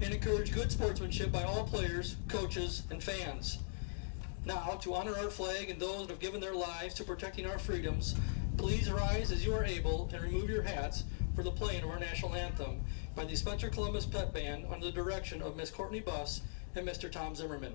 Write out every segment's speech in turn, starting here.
and encourage good sportsmanship by all players, coaches, and fans. Now, to honor our flag and those that have given their lives to protecting our freedoms, please rise as you are able and remove your hats for the playing of our national anthem by the Spencer Columbus Pep Band under the direction of Miss Courtney Buss and Mr. Tom Zimmerman.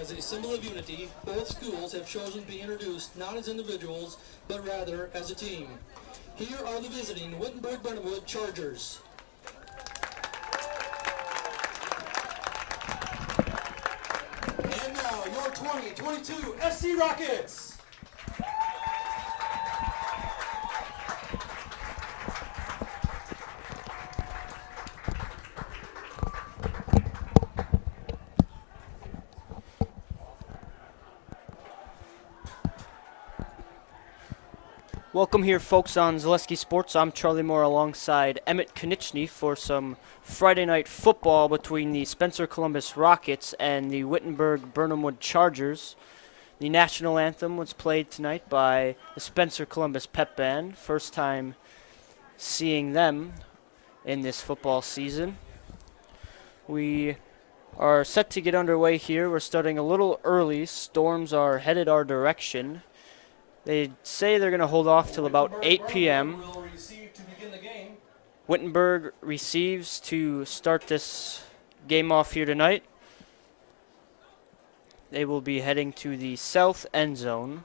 As a symbol of unity, both schools have chosen to be introduced not as individuals, but rather as a team. Here are the visiting Wittenberg-Birnamwood Chargers. And now, your 2022 SC Rockets. Welcome here, folks, on Zaleski Sports. I'm Charlie Moore alongside Emmett Konieczny for some Friday night football between the Spencer Columbus Rockets and the Wittenberg-Birnamwood Chargers. The national anthem was played tonight by the Spencer Columbus Pep Band. First time seeing them in this football season. We are set to get underway here. We're starting a little early. Storms are headed our direction. They say they're going to hold off till about 8 p.m. Wittenberg receives to start this game off here tonight. They will be heading to the south end zone.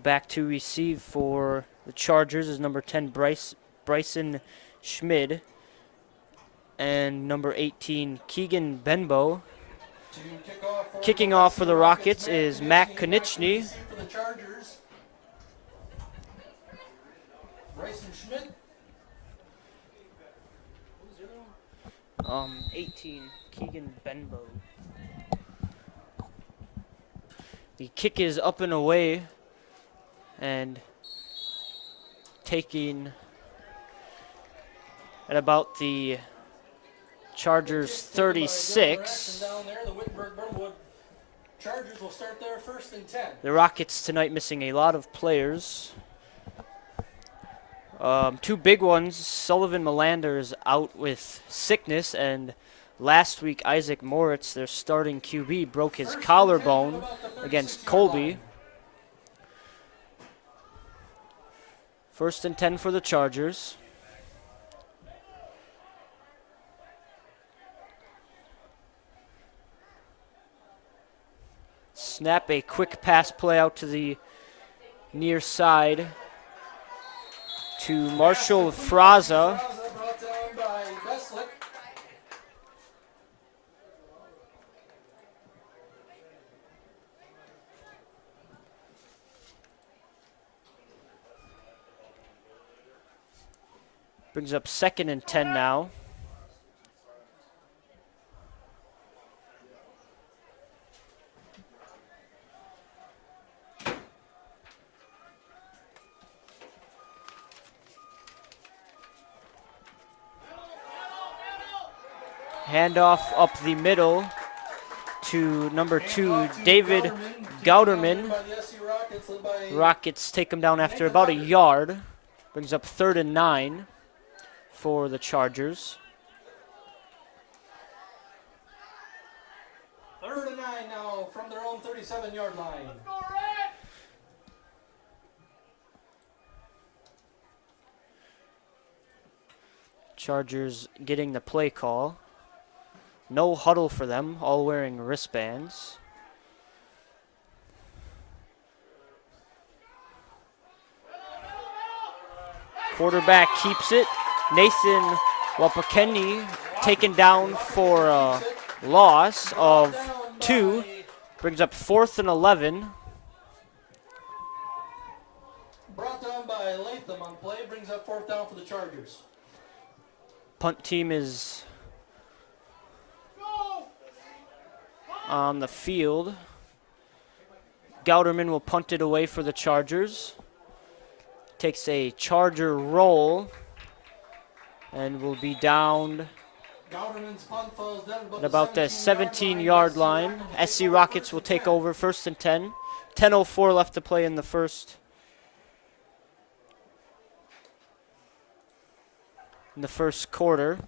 Back to receive for the Chargers is number 10, Bryson Schmid, and number 18, Keegan Benbow. Kicking off for the Rockets is Matt Konieczny. 18, Keegan Benbow. The kick is up and away, and taking at about the Chargers 36. Chargers will start there first and 10. The Rockets tonight missing a lot of players. Two big ones. Sullivan Melander is out with sickness, and last week Isaac Moritz, their starting QB, broke his collarbone against Colby. First and 10 for the Chargers. Snap, a quick pass play out to the near side to Marshall Fraza. Brought down by Beslick. Brings up second and 10 now. Handoff up the middle to number 2, David Gouderman. Rockets take him down after about a yard. Brings up 3rd and 9 for the Chargers. 3rd and 9 now from their own 37-yard line. Chargers getting the play call. No huddle for them, all wearing wristbands. Quarterback keeps it. Nathan Wapakeni taken down for a loss of 2. Brings up 4th and 11. Brought down by Latham on play, brings up 4th down for the Chargers. Punt team is on the field. Gouderman will punt it away for the Chargers. Takes a Charger roll and will be downed at about the 17-yard line. SC Rockets will take over 1st and 10. 10:04 left to play in the first quarter.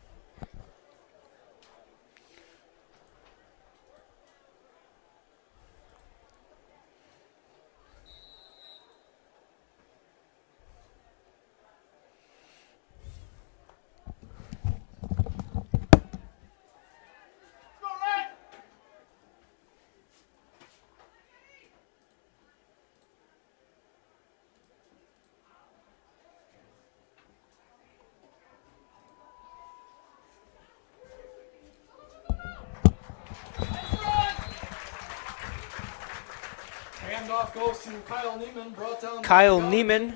Handoff goes to Kyle Neiman, brought down Kyle Neiman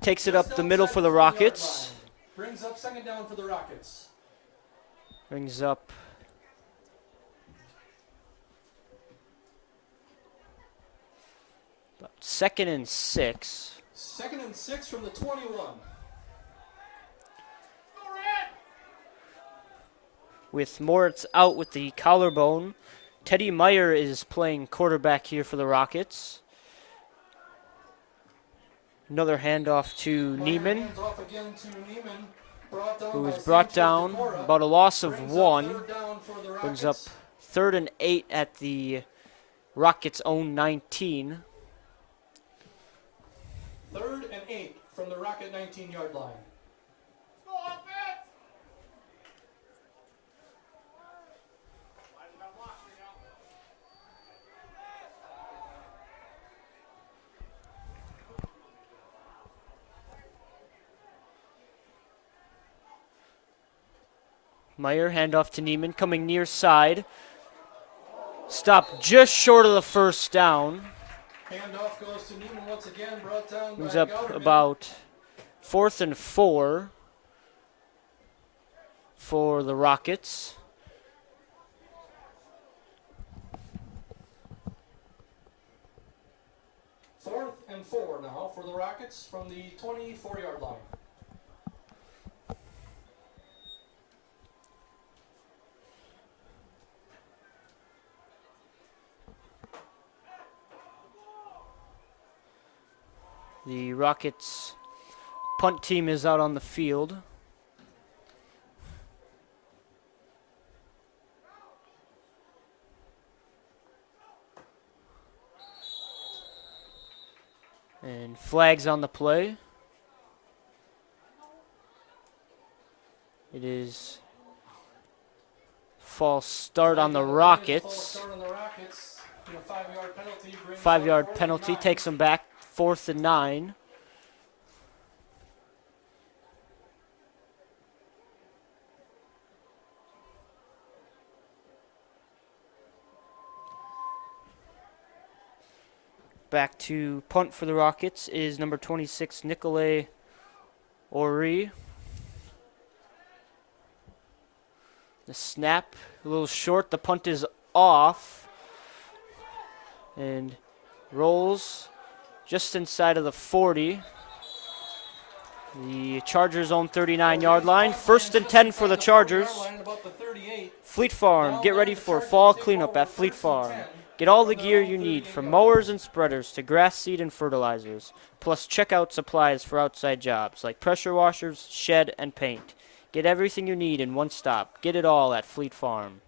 takes it up the middle for the Rockets. Brings up 2nd down for the Rockets. Brings up about 2nd and 6. 2nd and 6 from the 21. With Moritz out with the collarbone, Teddy Meyer is playing quarterback here for the Rockets. Another handoff to Neiman, who is brought down about a loss of 1. Brings up 3rd and 8 at the Rockets' own 19. 3rd and 8 from the Rocket 19-yard line. Meyer, handoff to Neiman, coming near side. Stopped just short of the 1st down. Handoff goes to Neiman once again, brought down Moves by up Gouderman. about 4th and 4 for the Rockets. Fourth and 4 now for the Rockets from the 24-yard line. The Rockets punt team is out on the field. And flags on the play. It is false start on the Rockets. 5-yard penalty takes them back. 4th and 9. Back to punt for the Rockets is number 26, Nicolay Ori. The snap, a little short. The punt is off. And rolls just inside of the 40. The Chargers' own 39-yard line. 1st and 10 for the Chargers. Fleet Farm, get ready for fall cleanup at Fleet Farm. Get all the gear you need, from mowers and spreaders to grass seed and fertilizers. Plus check out supplies for outside jobs like pressure washers, shed, and paint. Get everything you need in one stop. Get it all at Fleet Farm.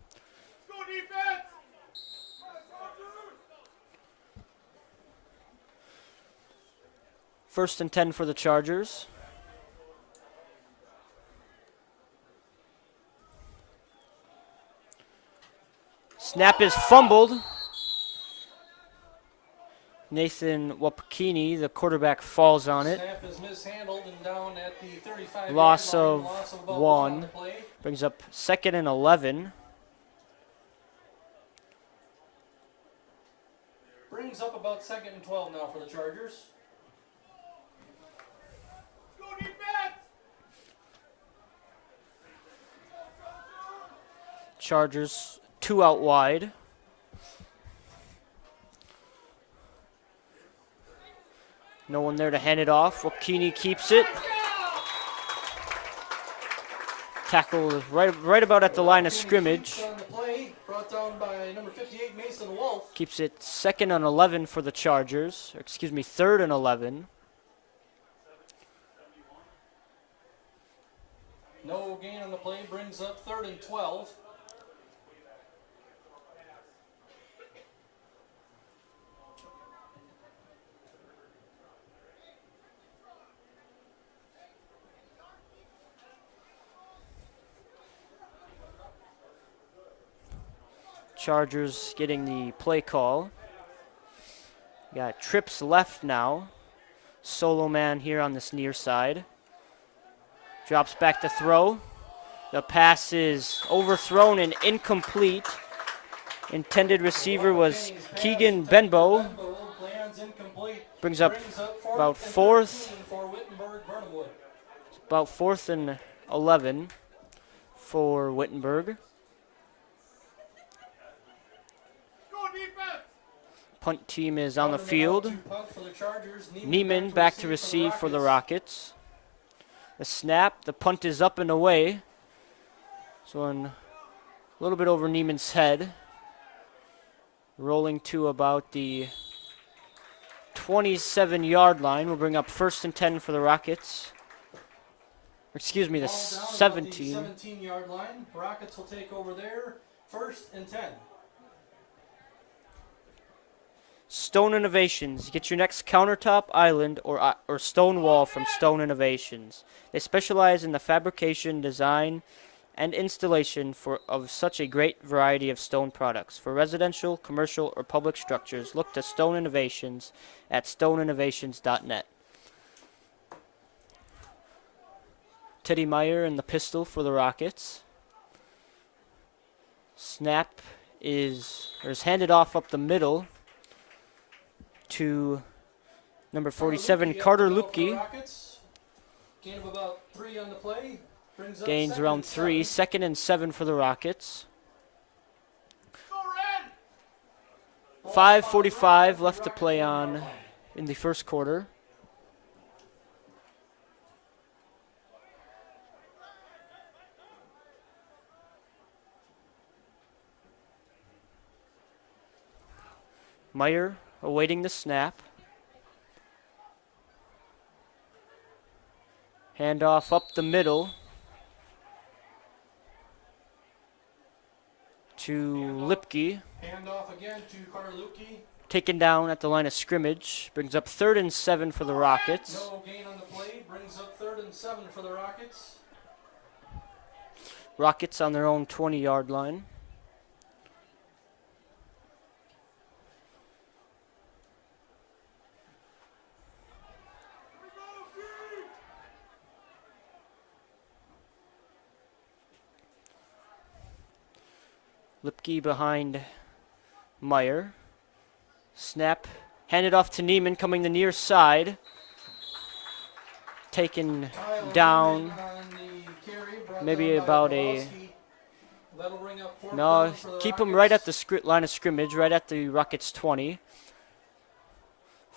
1st and 10 for the Chargers. Snap is fumbled. Nathan Wapakini, the quarterback, falls on it. Snap is mishandled and down at the 35-yard Loss line. of about 1. on the play. Brings up 2nd and 11. Brings up about 2nd and 12 now for the Chargers. Chargers 2 out wide. No one there to hand it off. Wapakini keeps it. Tackled right about at the line of scrimmage. On the play, brought down by number 58, Mason Wolf. Keeps it 2nd and 11 for the Chargers. Excuse me, 3rd and 11. No gain on the play, brings up 3rd and 12. Chargers getting the play call. Got trips left now. Solo man here on this near side. Drops back to throw. The pass is overthrown and incomplete. Intended receiver was Keegan Benbow. Brings up about 4th. About 4th and 11 for Wittenberg. Punt team is on the field. Neiman back to receive for the Rockets. The snap, the punt is up and away. So a little bit over Neiman's head. Rolling to about the 27-yard line. We'll bring up 1st and 10 for the Rockets. Excuse me, the 17. 17-yard line. Rockets will take over there. 1st and 10. Stone Innovations. Get your next countertop, island, or stone wall from Stone Innovations. They specialize in the fabrication, design, and installation of such a great variety of stone products. For residential, commercial, or public structures, look to Stone Innovations at stoneinnovations.net. Teddy Meyer in the pistol for the Rockets. Snap is handed off up the middle to number 47, Carter Lupke. Gain of about 3 on the play. Gains around 3. 2nd and 7 for the Rockets. 5:45 left to play on in the 1st quarter. Meyer awaiting the snap. Handoff up the middle to Lipke. Handoff again to Carter Lupke. Taken down at the line of scrimmage. Brings up 3rd and 7 for the Rockets. No gain on the play. Brings up 3rd and 7 for the Rockets. Rockets on their own 20-yard line. Lipke behind Meyer. Snap. Handed off to Neiman coming the near side. Taken down. Maybe about a... No, keep him right at the line of scrimmage, right at the Rockets 20.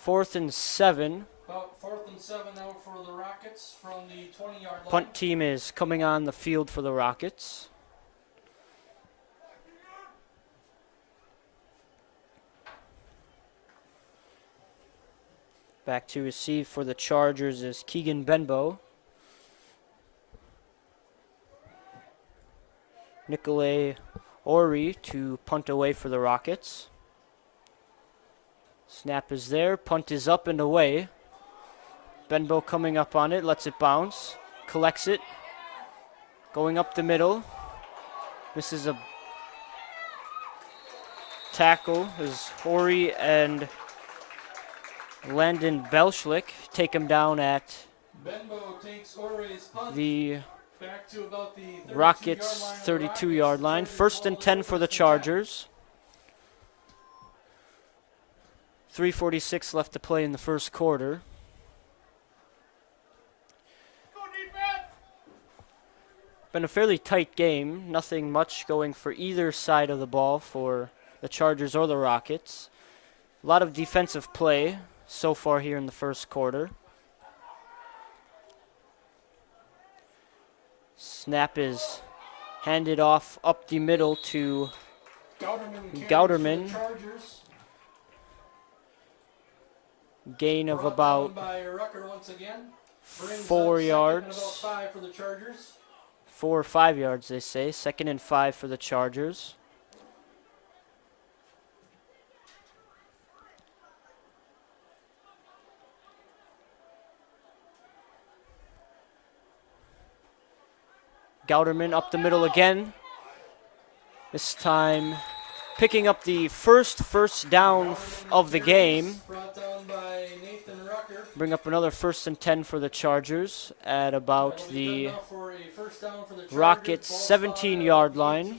4th and 7 About 4th and 7 now for the Rockets from the 20-yard line. Punt team is coming on the field for the Rockets. Back to receive for the Chargers is Keegan Benbow. Nicolay Ori to punt away for the Rockets. Snap is there. Punt is up and away. Benbow coming up on it. Lets it bounce. Collects it. Going up the middle. Misses a tackle as Ori and Landon Belschlick take him down at Benbow takes Ori's punt the back to about the Rockets' 32-yard line. 1st and 10 for the Chargers. 3:46 left to play in the first quarter. Been a fairly tight game. Nothing much going for either side of the ball for the Chargers or the Rockets. A lot of defensive play so far here in the first quarter. Snap is handed off up the middle to Gouderman. Gain of about 4 yards. 4 or 5 yards, they say. 2nd and 5 for the Chargers. Gouderman up the middle again. This time picking up the first down of the game. Bring up another 1st and 10 for the Chargers at about the Rockets' 17-yard line.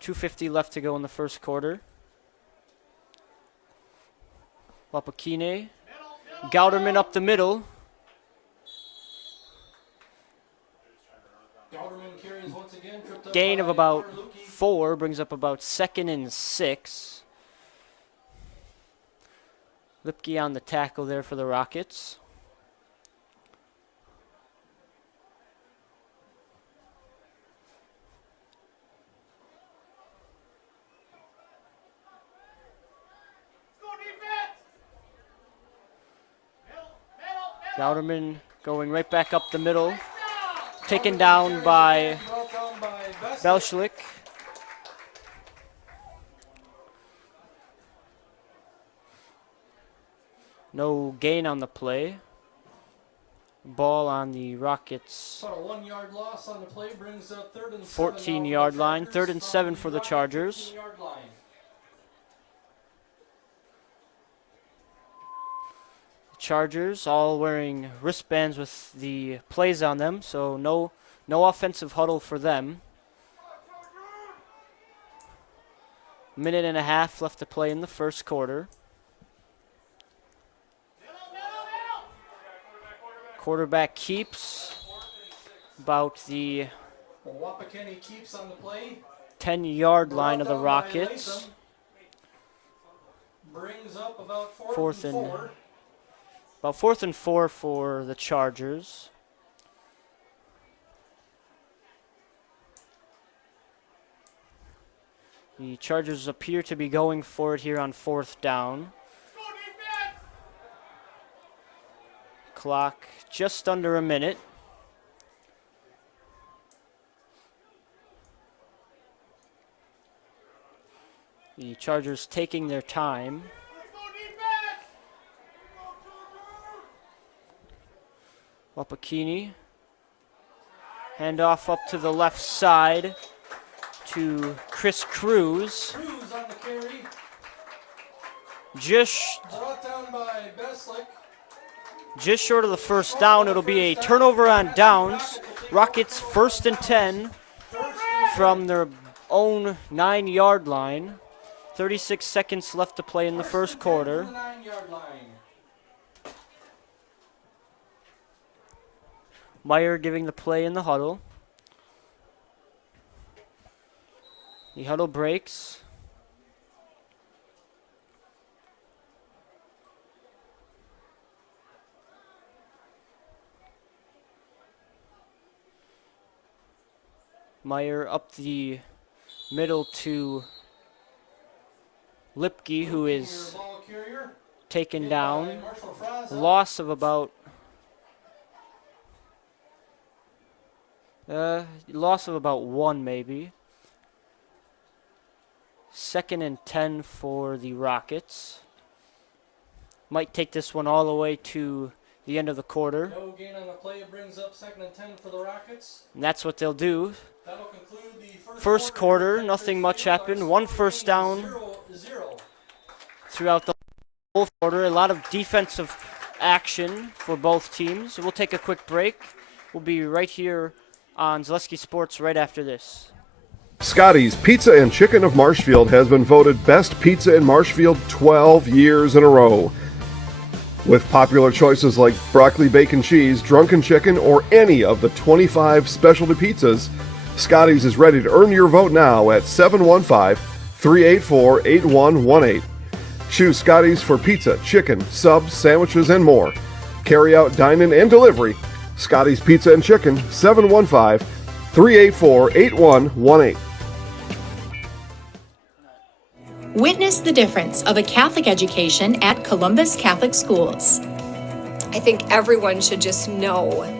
.250 left to go in the first quarter. Wapakine. Gouderman up the middle. Gain of about 4, brings up about 2nd and 6. Lipke on the tackle there for the Rockets. Gouderman going right back up the middle. Taken down by Belschlick. No gain on the play. Ball on the Rockets' 14-yard line. 3rd and 7 for the Chargers. Chargers all wearing wristbands with the plays on them, so no offensive huddle for them. Minute and a half left to play in the first quarter. Quarterback keeps about the 10-yard line of the Rockets. About 4th and 4 for the Chargers. The Chargers appear to be going for it here on 4th down. Clock just under a minute. The Chargers taking their time. Wapakine. Handoff up to the left side to Chris Cruz. On the carry. Brought down by Beslick. Just short of the first down. It'll be a turnover on downs. Rockets 1st and 10 from their own 9-yard line. 36 seconds left to play in the first quarter. Meyer giving the play in the huddle. The huddle breaks. Meyer up the middle to Lipke, who is taken down. Loss of about one maybe. 2nd and 10 for the Rockets. Might take this one all the way to the end of the quarter. No gain on the play. It brings up 2nd and 10 for the Rockets. And that's what they'll do. That'll conclude the First quarter, nothing much happened. 1 first down 0-0. throughout the whole quarter. A lot of defensive action for both teams. We'll take a quick break. We'll be right here on Zaleski Sports right after this. Scotty's Pizza and Chicken of Marshfield has been voted Best Pizza in Marshfield 12 years in a row. With popular choices like broccoli, bacon, cheese, drunken chicken, or any of the 25 specialty pizzas, Scotty's is ready to earn your vote now at 715-384-8118. Choose Scotty's for pizza, chicken, subs, sandwiches, and more. Carry out, dine-in, and delivery. Scotty's Pizza and Chicken, 715-384-8118. Witness the difference of a Catholic education at Columbus Catholic Schools. I think everyone should just know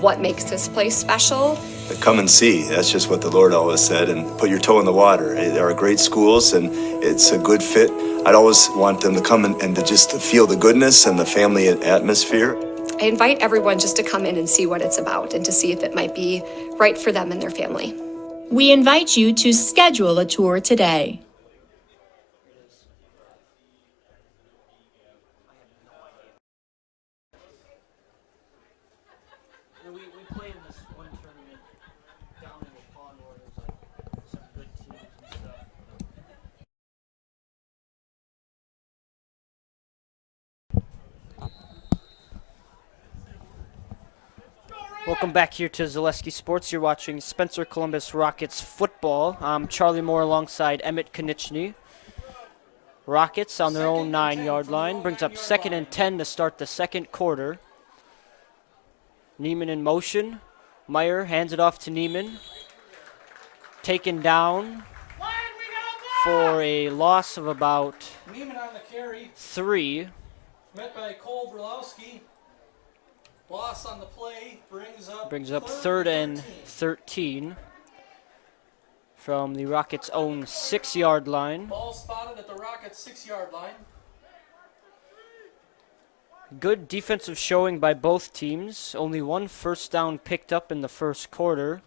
what makes this place special. Come and see. That's just what the Lord always said, and put your toe in the water. They are great schools, and it's a good fit. I'd always want them to come and to just feel the goodness and the family atmosphere. I invite everyone just to come in and see what it's about and to see if it might be right for them and their family. We invite you to schedule a tour today. Welcome back here to Zaleski Sports. You're watching Spencer Columbus Rockets football. I'm Charlie Moore alongside Emmett Konieczny. Rockets on their own 9-yard line. Brings up 2nd and 10 to start the second quarter. Neiman in motion. Meyer hands it off to Neiman. Taken down for a loss of about Neiman on the carry. 3. Met by Cole Brulowski. Loss on the play brings up 3rd and 13 from the Rockets' own 6-yard line. Ball spotted at the Rockets' 6-yard line. Good defensive showing by both teams. Only 1 first down picked up in the first quarter.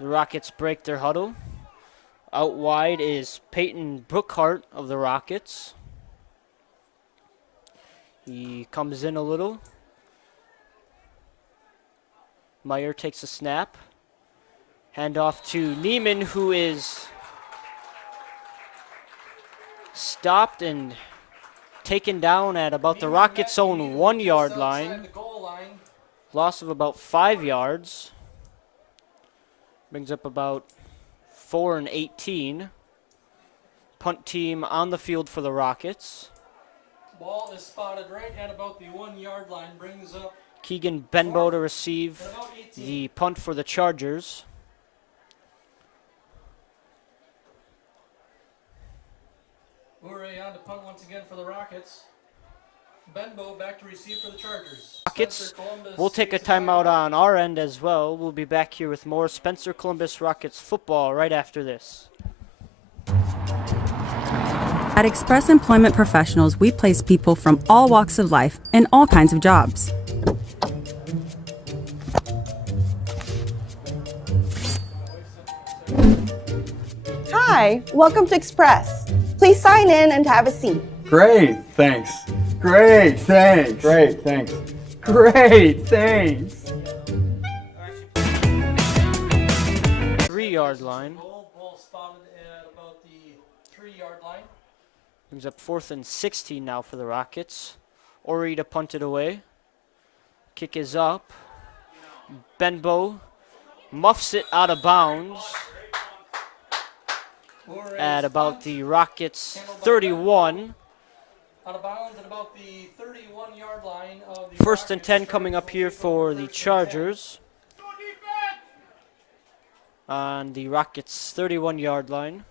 The Rockets break their huddle. Out wide is Peyton Brookhart of the Rockets. He comes in a little. Meyer takes a snap. Handoff to Neiman, who is stopped and taken down at about the Rockets' own 1-yard line. Loss of about 5 yards. Brings up about 4 and 18. Punt team on the field for the Rockets. Ball is spotted right at about the 1-yard line. Brings up Keegan Benbow to receive the punt for the Chargers. Ure on to punt once again for the Rockets. Benbow back to receive for the Chargers. Rockets, we'll take a timeout on our end as well. We'll be back here with more Spencer Columbus Rockets football right after this. At Express Employment Professionals, we place people from all walks of life in all kinds of jobs. Hi, welcome to Express. Please sign in and have a seat. Great, thanks. Great, thanks. Great, thanks. Great, thanks. 3-yard line. Ball spotted at about the 3-yard line. Brings up 4th and 16 now for the Rockets. Ori to punt it away. Kick is up. Benbow muffs it out of bounds at about the Rockets' 31. Out of bounds at about the 31-yard line of the First and 10 coming up here for the Chargers. On the Rockets' 31-yard line.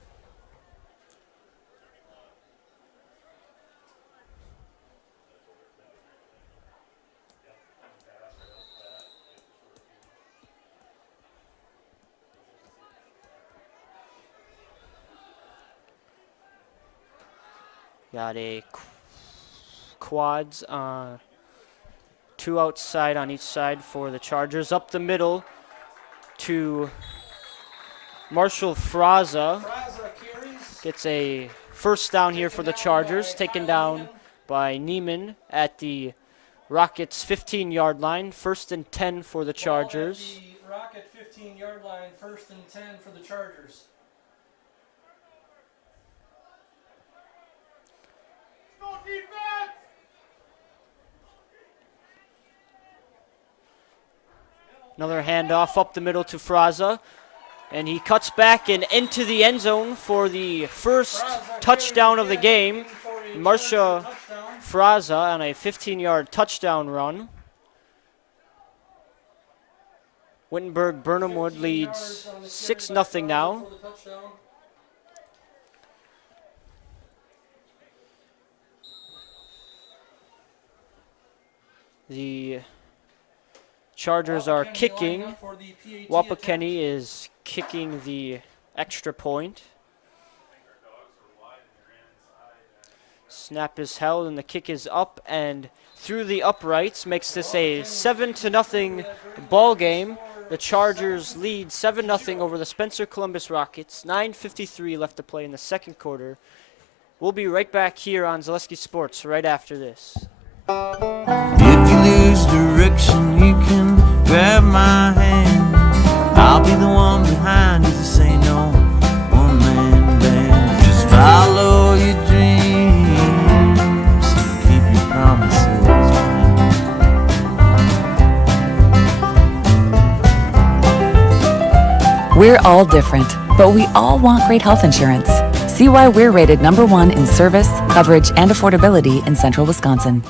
Got a quads, 2 outside on each side for the Chargers. Up the middle to Marshall Fraza. Gets a first down here for the Chargers, taken down by Neiman at the Rockets' 15-yard line. First and 10 for the Chargers. The Rocket 15-yard line, first and 10 for the Chargers. Another handoff up the middle to Fraza. And he cuts back and into the end zone for the first touchdown of the game. Marsha Fraza on a 15-yard touchdown run. Wittenberg-Birnamwood leads 6-0 now. The Chargers are kicking. Wapakeni is kicking the extra point. Snap is held and the kick is up and through the uprights, makes this a 7-0 ball game. The Chargers lead 7-0 over the Spencer Columbus Rockets. 9:53 left to play in the second quarter. We'll be right back here on Zaleski Sports right after this. If you lose direction, you can grab my hand. I'll be the one behind you to say no one-man band. Just follow your dreams and keep your promises. We're all different, but we all want great health insurance. See why we're rated #1 in service, coverage, and affordability in Central Wisconsin.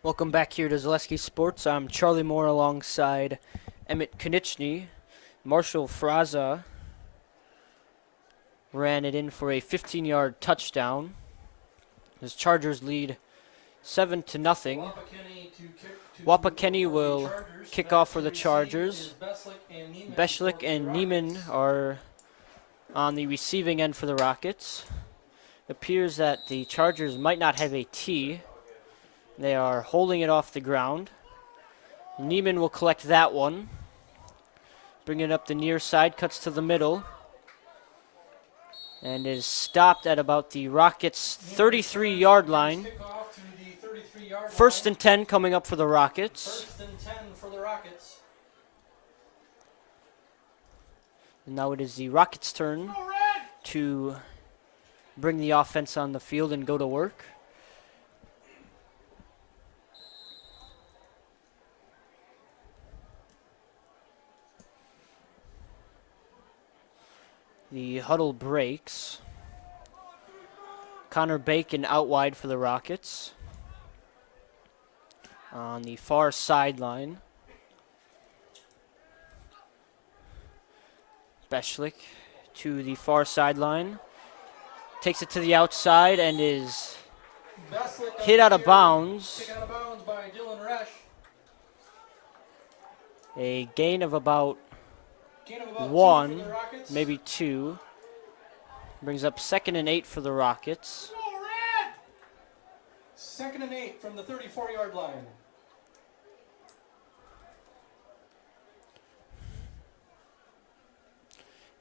Welcome back here to Zaleski Sports. I'm Charlie Moore alongside Emmett Konieczny. Marshall Fraza ran it in for a 15-yard touchdown. His Chargers lead 7-0. Wapakeni will kick off for the Chargers. Beschlik and Neiman are on the receiving end for the Rockets. It appears that the Chargers might not have a tee. They are holding it off the ground. Neiman will collect that one. Bring it up the near side, cuts to the middle. And is stopped at about the Rockets' 33-yard line. First and 10 coming up for the Rockets. First and 10 for the Rockets. And now it is the Rockets' turn to bring the offense on the field and go to work. The huddle breaks. Connor Bacon out wide for the Rockets. On the far sideline. Beschlik to the far sideline. Takes it to the outside and is hit out of bounds. Kick out of bounds by Dylan Resch. A gain of about Gain of about 1, 2 for the Rockets. maybe 2. Brings up 2nd and 8 for the Rockets. 2nd and 8 from the 34-yard line.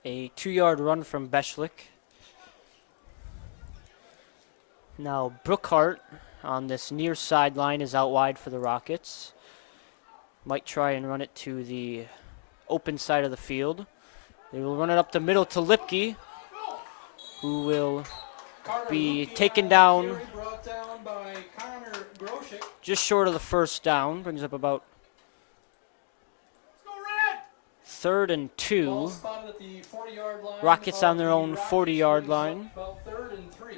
A 2-yard run from Beschlik. Now Brookhart on this near sideline is out wide for the Rockets. Might try and run it to the open side of the field. They will run it up the middle to Lipke, who will be taken down just short of the first down. Brings up about 3rd and 2. Rockets on their own 40-yard line. About 3rd and 3.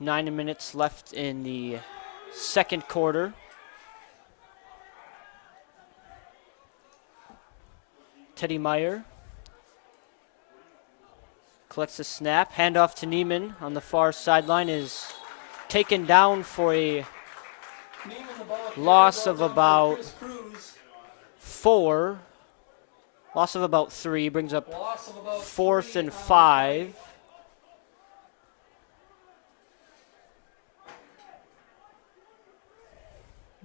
Nine minutes left in the second quarter. Teddy Meyer collects the snap. Handoff to Neiman on the far sideline is taken down for a loss of about 4. Loss of about 3. Brings up 4th and 5.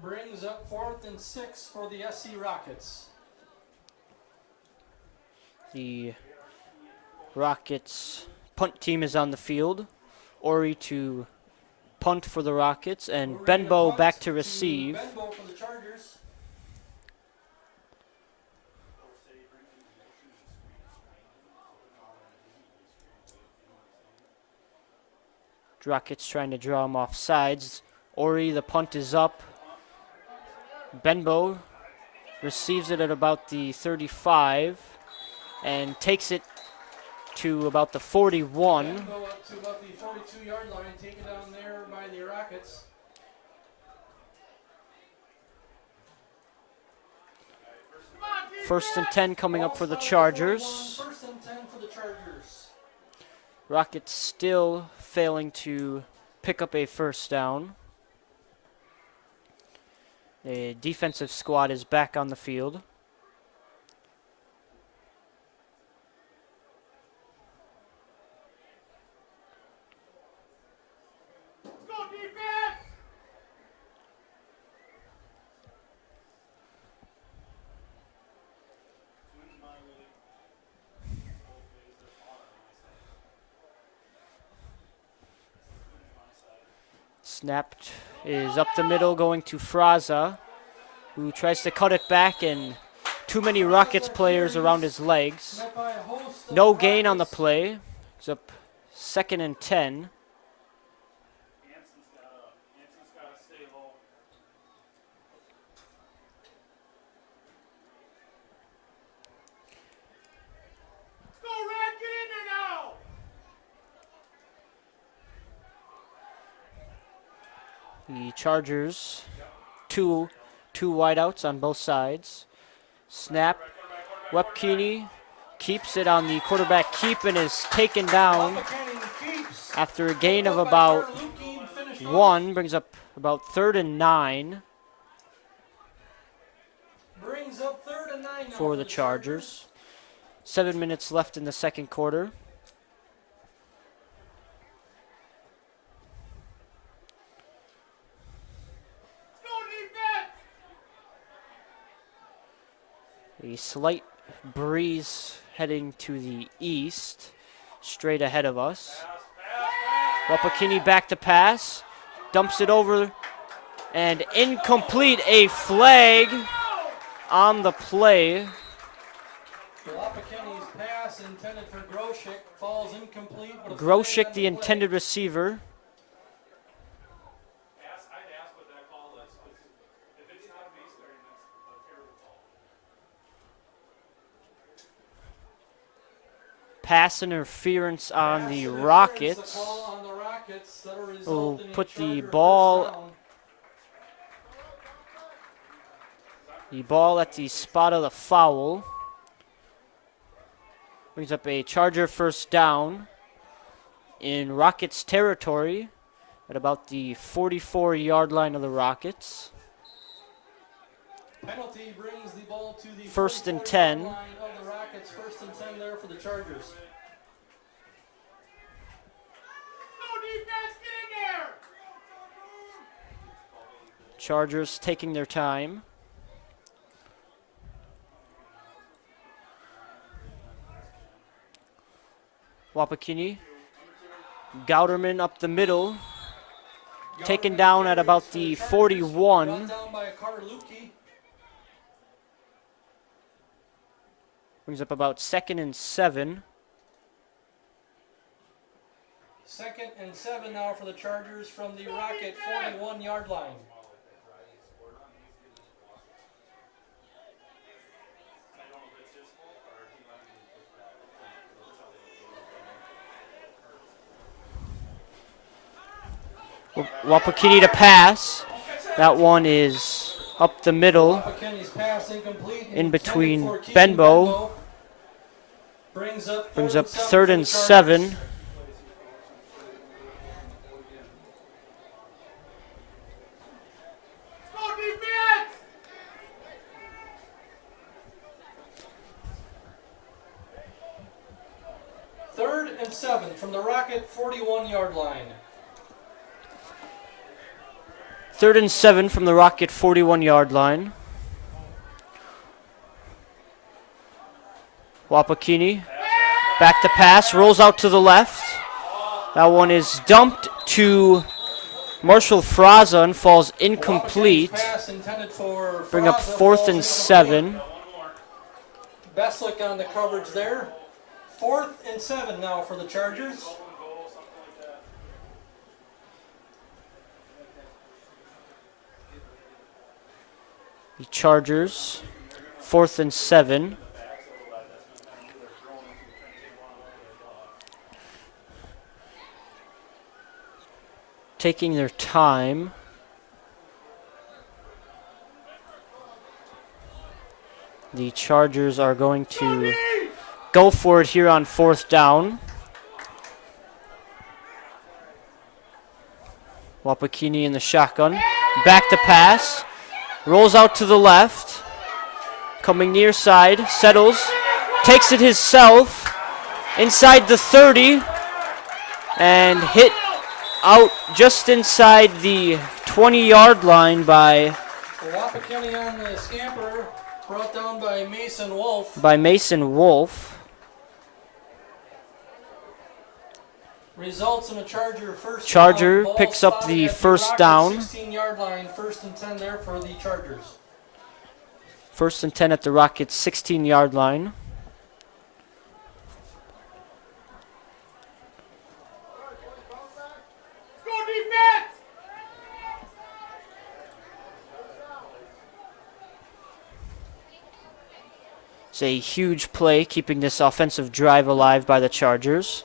Brings up 4th and 6 for the SC Rockets. The Rockets punt team is on the field. Ori to punt for the Rockets, and Benbow back to receive. Benbow for the Chargers. Rockets trying to draw him off sides. Ori, the punt is up. Benbow receives it at about the 35 and takes it to about the 41. Benbow up to about the 42-yard line, taken down there by the Rockets. First and 10 coming up for the Chargers. First and 10 for the Chargers. Rockets still failing to pick up a first down. The defensive squad is back on the field. Snapped is up the middle, going to Fraza, who tries to cut it back, and too many Rockets players around his legs. No gain on the play. It's up 2nd and 10. The Chargers, two wideouts on both sides. Snap. Wepkini keeps it on the quarterback keep and is taken down after a gain of about 1. Brings up about 3rd and 9 for the Chargers. 7 minutes left in the second quarter. A slight breeze heading to the east, straight ahead of us. Wapakini back to pass, dumps it over, and incomplete. A flag on the play. Wapakini's pass intended for Groshek falls incomplete. Groshek, the intended receiver. Pass interference on the Rockets. Will put the ball at the spot of the foul. Brings up a Charger first down in Rockets territory at about the 44-yard line of the Rockets. Penalty brings the ball to the First and 10. line of the Rockets. First and 10 there for the Chargers. Chargers taking their time. Wapakini. Gouderman up the middle. taken down at about the 41. Brought down by Carter Lukey. Brings up about 2nd and 7. 2nd and 7 now for the Chargers from the Rocket 41-yard line. Wapakini to pass. That one is up the middle, Wapakenny's pass incomplete, in between intended for Keegan Benbow. Brings up Brings 3rd up and 7 3rd for and the 7. Chargers. Third and 7 from the Rocket 41-yard line. 3rd and 7 from the Rocket 41-yard line. Wapakini back to pass, rolls out to the left. That one is dumped to Marshall Fraza and falls incomplete. Pass intended for Bring up Fraza, 4th falls and incomplete. 7. Beslick on the coverage there. 4th and 7 now for the Chargers. The Chargers, 4th and 7. Taking their time. The Chargers are going to go for it here on 4th down. Wapakini in the shotgun. Back to pass. Rolls out to the left. Coming near side. Settles. Takes it himself. Inside the 30. And hit out just inside the 20-yard line by Wapakenny on the scamper. Brought down by Mason Wolf. Results in a Charger first Charger down. Ball picks up spotted the at first Rocket down. 16-yard line. 1st and 10 there for the Chargers. 1st and 10 at the Rockets' 16-yard line. It's a huge play, keeping this offensive drive alive by the Chargers.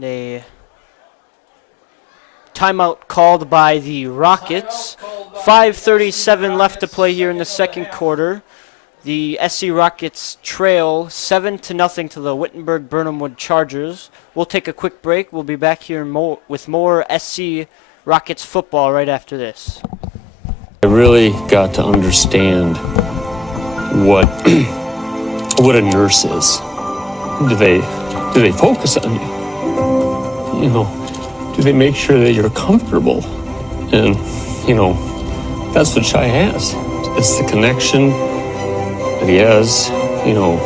A timeout called by the Rockets. 5:37 left to play here in the second quarter. The SC Rockets trail 7-0 to the Wittenberg-Birnamwood Chargers. We'll take a quick break. We'll be back here with more SC Rockets football right after this. I really got to understand what what a nurse is. Do they focus on you? You know, do they make sure that you're comfortable? And you know, that's what Shai has. It's the connection that he has, you know,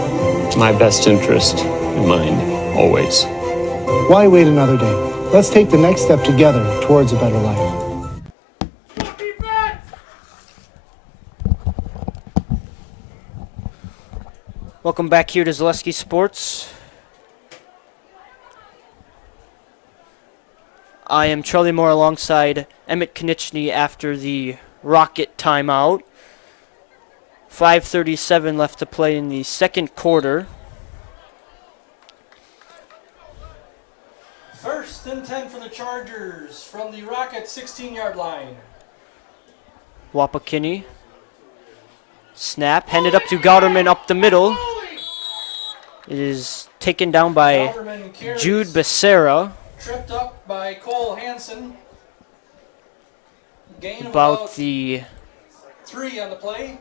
my best interest in mind, always. Why wait another day? Let's take the next step together towards a better life. Welcome back here to Zaleski Sports. I am Charlie Moore alongside Emmett Konieczny after the Rocket timeout. 5:37 left to play in the second quarter. 1st and 10 for the Chargers from the Rocket 16-yard line. Wapakini. Snap, handed up to Gauderman up the middle. It is taken down by Gauderman carries, Jude Becerra. tripped up by Cole Hansen. Gain of About the 3 on the play.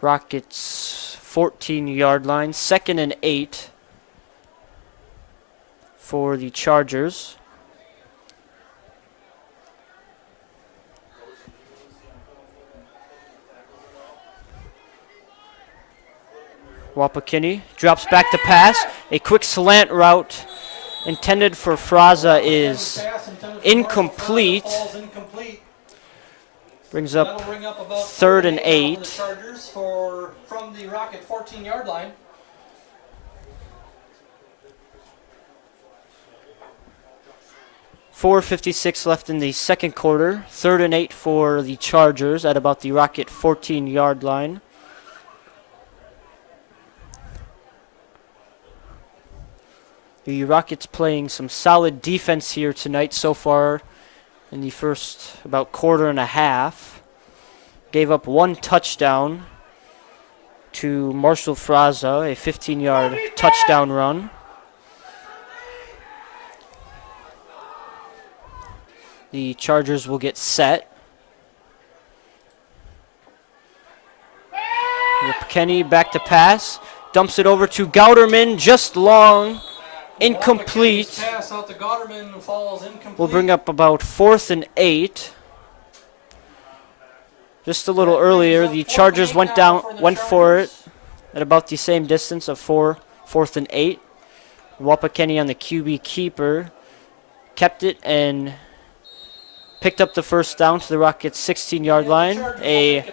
Rockets' 14-yard line. 2nd and 8 for the Chargers. Wapakini drops back to pass. A quick slant route intended for Fraza is incomplete. Brings up 3rd and 8. The Chargers from the Rocket 14-yard line. .4:56 left in the second quarter. 3rd and 8 for the Chargers at about the Rocket 14-yard line. The Rockets playing some solid defense here tonight so far in the first about quarter and a half. Gave up 1 touchdown to Marshall Fraza, a 15-yard touchdown run. The Chargers will get set. Kenny back to pass. Dumps it over to Gouderman, just long. Incomplete. Pass out to Gouderman falls incomplete. We'll bring up about 4th and 8. Just a little earlier, the Chargers went for it at about the same distance of 4th and 8. Wapakini on the QB keeper kept it and picked up the first down to the Rockets' 16-yard line. A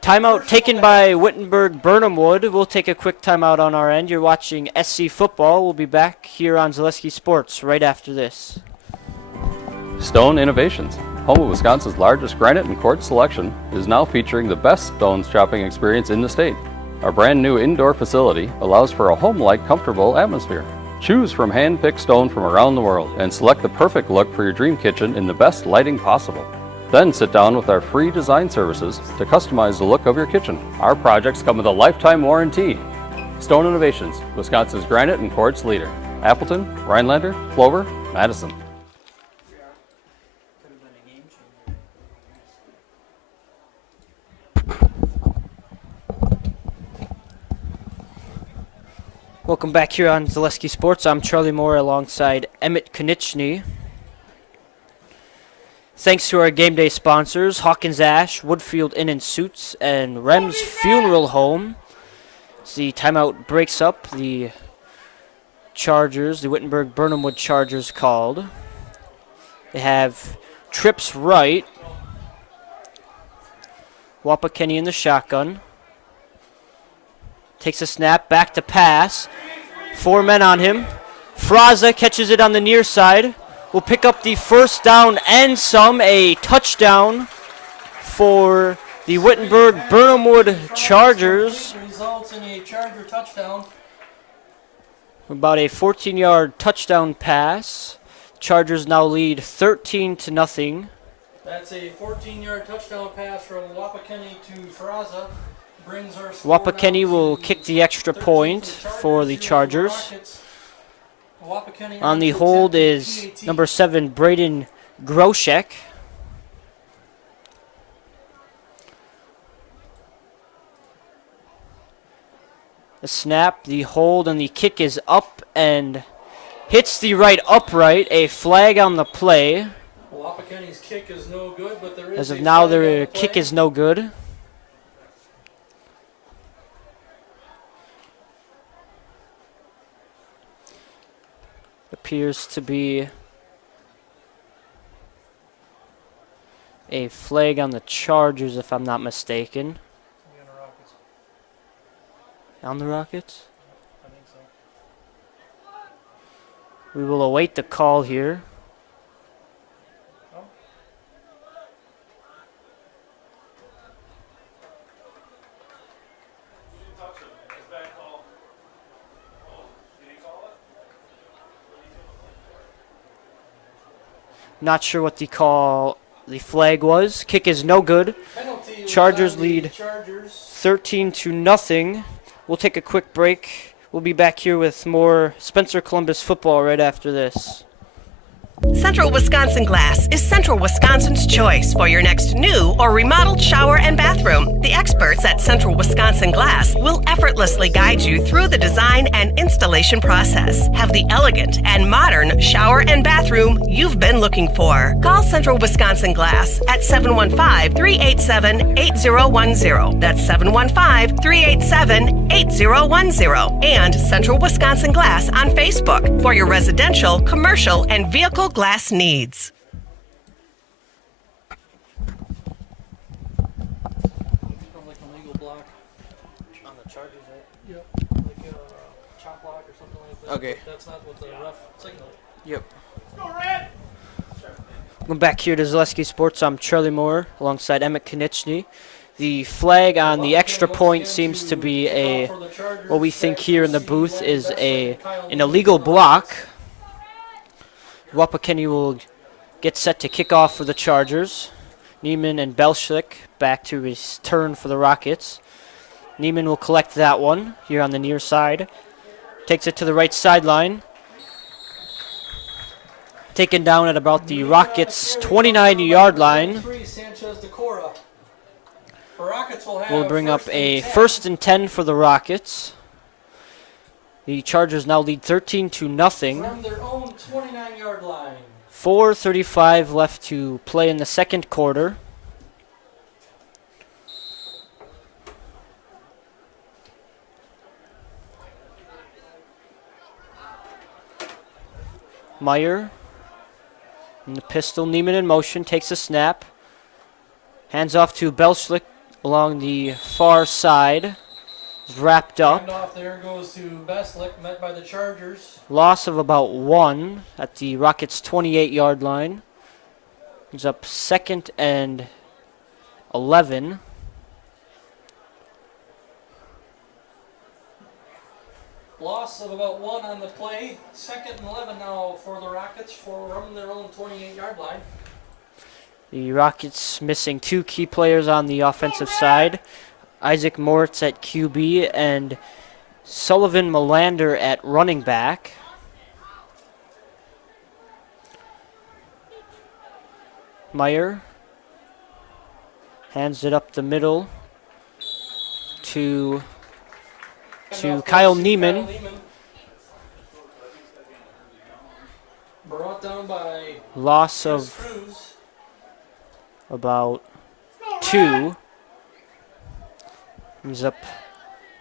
timeout taken by Wittenberg-Birnamwood. We'll take a quick timeout on our end. You're watching SC Football. We'll be back here on Zaleski Sports right after this. Stone Innovations, home of Wisconsin's largest granite and quartz selection, is now featuring the best stone shopping experience in the state. Our brand new indoor facility allows for a home-like, comfortable atmosphere. Choose from hand-picked stone from around the world and select the perfect look for your dream kitchen in the best lighting possible. Then sit down with our free design services to customize the look of your kitchen. Our projects come with a lifetime warranty. Stone Innovations, Wisconsin's granite and quartz leader. Appleton, Rhinelander, Clover, Madison. Welcome back here on Zaleski Sports. I'm Charlie Moore alongside Emmett Konieczny. Thanks to our game day sponsors, Hawkins Ash, Woodfield Inn and Suits, and Rem's Funeral Home. As the timeout breaks up, the Chargers, the Wittenberg-Birnamwood Chargers called. They have trips right. Wapakini in the shotgun. Takes a snap, back to pass. 4 men on him. Fraza catches it on the near side. Will pick up the first down and some. A touchdown for the Wittenberg-Birnamwood Chargers. Results in a Charger touchdown. About a 14-yard touchdown pass. Chargers now lead 13-0. That's a 14-yard touchdown pass from Wapakini to Fraza. Wapakini will kick the extra point for the Chargers. On the hold is number 7, Braden Groshek. The snap, the hold, and the kick is up and hits the right upright. A flag on the play. Wapakini's kick is no good, but there is As of now, their kick is no good. Appears to be a flag on the Chargers, if I'm not mistaken. On the Rockets? I think so. We will await the call here. Not sure what the flag was. Kick is no good. Chargers lead 13-0. We'll take a quick break. We'll be back here with more Spencer Columbus football right after this. Central Wisconsin Glass is Central Wisconsin's choice for your next new or remodeled shower and bathroom. The experts at Central Wisconsin Glass will effortlessly guide you through the design and installation process. Have the elegant and modern shower and bathroom you've been looking for. Call Central Wisconsin Glass at 715-387-8010. That's 715-387-8010. And Central Wisconsin Glass on Facebook for your residential, commercial, and vehicle glass needs. Like a legal block on the charges, right? Yep. Like a chop block or something like that. Okay. That's not what the ref signaled. Yep. Welcome back here to Zaleski Sports. I'm Charlie Moore alongside Emmett Konieczny. The flag on the extra point seems to be what we think here in the booth is an illegal block. Wapakeni will get set to kick off for the Chargers. Neiman and Belschlik back to his turn for the Rockets. Neiman will collect that one here on the near side. Takes it to the right sideline. Taken down at about the Rockets' 29-yard line. Will bring up a 1st and 10 for the Rockets. The Chargers now lead 13-0. From their own 29-yard line. 4:35 left to play in the second quarter. Meyer in the pistol. Neiman in motion, takes a snap. Hands off to Belschlik along the far side. Wrapped up. Handoff there goes to Beslick, met by the Chargers. Loss of about 1 at the Rockets' 28-yard line. He's up 2nd and 11. Loss of about 1 on the play. 2nd and 11 now for the Rockets from their own 28-yard line. The Rockets missing 2 key players on the offensive side. Isaac Moritz at QB and Sullivan Melander at running back. Meyer hands it up the middle to Kyle Neiman. Brought down by Loss of about 2. He's up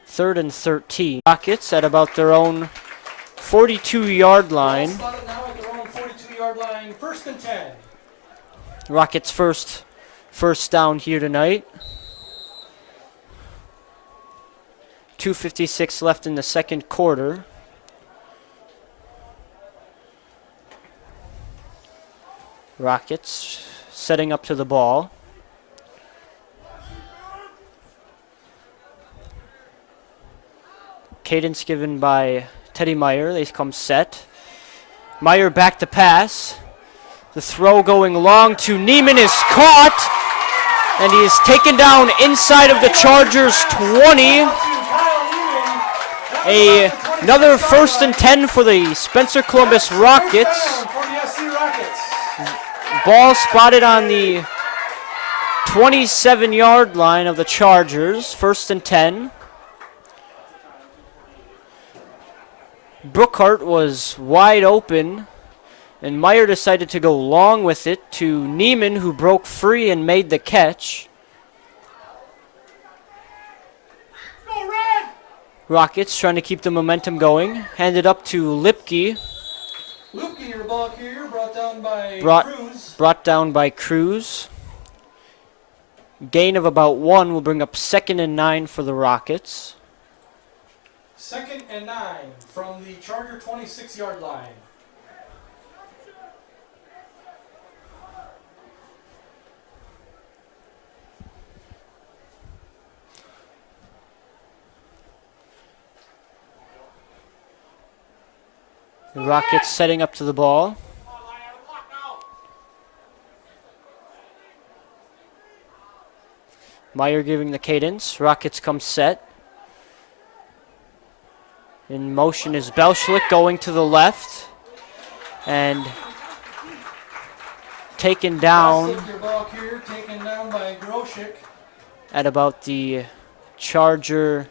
3rd and 13. Rockets at about their own 42-yard line. Spotted now at their own 42-yard line. 1st and 10. Rockets first down here tonight. 2:56 left in the second quarter. Rockets setting up to the ball. Cadence given by Teddy Meyer. They come set. Meyer back to pass. The throw going long to Neiman is caught. And he is taken down inside of the Chargers' 20. Another 1st and 10 for the Spencer Columbus Rockets. Ball spotted on the 27-yard line of the Chargers. 1st and 10. Brookhart was wide open, and Meyer decided to go long with it to Neiman, who broke free and made the catch. Rockets trying to keep the momentum going. Handed up to Lipke. Lipke, your ball carrier, brought down by Cruz. Brought down by Cruz. Gain of about 1 will bring up 2nd and 9 for the Rockets. 2nd and 9 from the Charger 26-yard line. The Rockets setting up to the ball. Meyer giving the cadence. Rockets come set. In motion is Belschlik going to the left. And taken down Taken down by Groshik. at about the Charger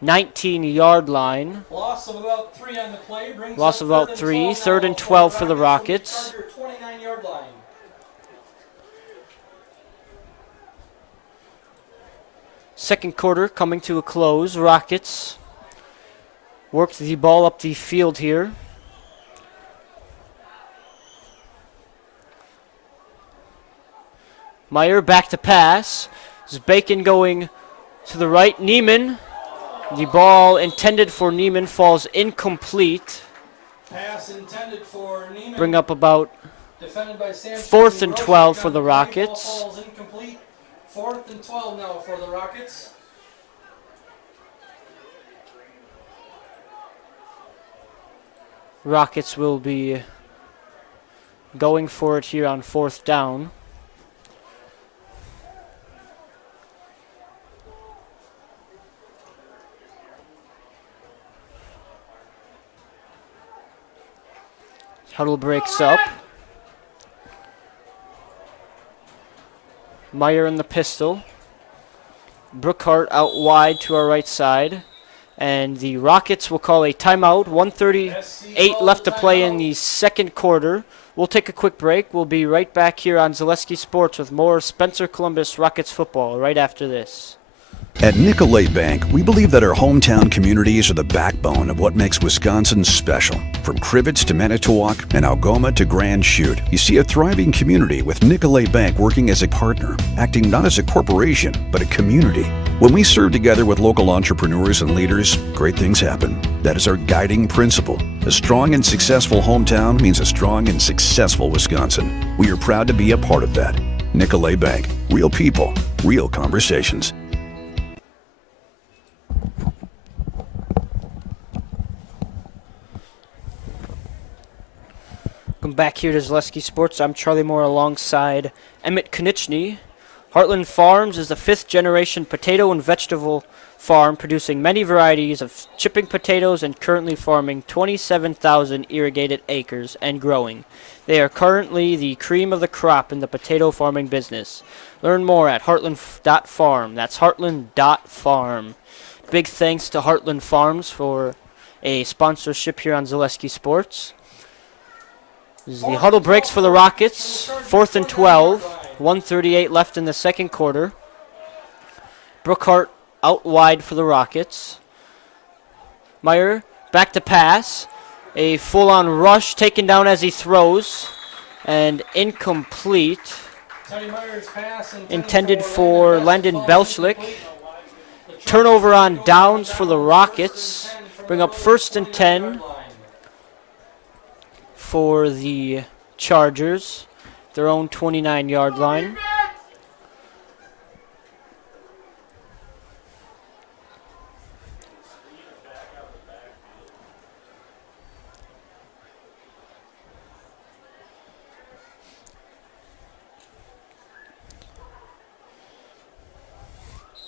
19-yard line. Loss of about 3 on the play. Loss of about 3. Third and 12 for the Rockets. 29-yard line. Second quarter coming to a close. Rockets worked the ball up the field here. Meyer back to pass. This is Bacon going to the right. Neiman. The ball intended for Neiman falls incomplete. Pass intended for Neiman. Bring up about Defended by Sanchez. 4th and 12 for the Rockets. Falls incomplete. 4th and 12 now for the Rockets. Rockets will be going for it here on 4th down. Huddle breaks up. Meyer in the pistol. Brookhart out wide to our right side. And the Rockets will call a timeout. 1:38 left to play in the second quarter. We'll take a quick break. We'll be right back here on Zaleski Sports with more Spencer Columbus Rockets football right after this. At Nicolay Bank, we believe that our hometown communities are the backbone of what makes Wisconsin special. From Crivets to Manitowoc and Algoma to Grand Chute, you see a thriving community with Nicolay Bank working as a partner, acting not as a corporation, but a community. When we serve together with local entrepreneurs and leaders, great things happen. That is our guiding principle. A strong and successful hometown means a strong and successful Wisconsin. We are proud to be a part of that. Nicolay Bank. Real people, real conversations. Welcome back here to Zaleski Sports. I'm Charlie Moore alongside Emmett Konieczny. Heartland Farms is the 5th-generation potato and vegetable farm producing many varieties of chipping potatoes and currently farming 27,000 irrigated acres and growing. They are currently the cream of the crop in the potato farming business. Learn more at heartland.farm. That's heartland.farm. Big thanks to Heartland Farms for a sponsorship here on Zaleski Sports. The huddle breaks for the Rockets. 4th and 12. 1:38 left in the second quarter. Brookhart out wide for the Rockets. Meyer back to pass. A full-on rush taken down as he throws. And incomplete. Intended for Landon Belschlick. Turnover on downs for the Rockets. Bring up 1st and 10. For the Chargers, their own 29-yard line.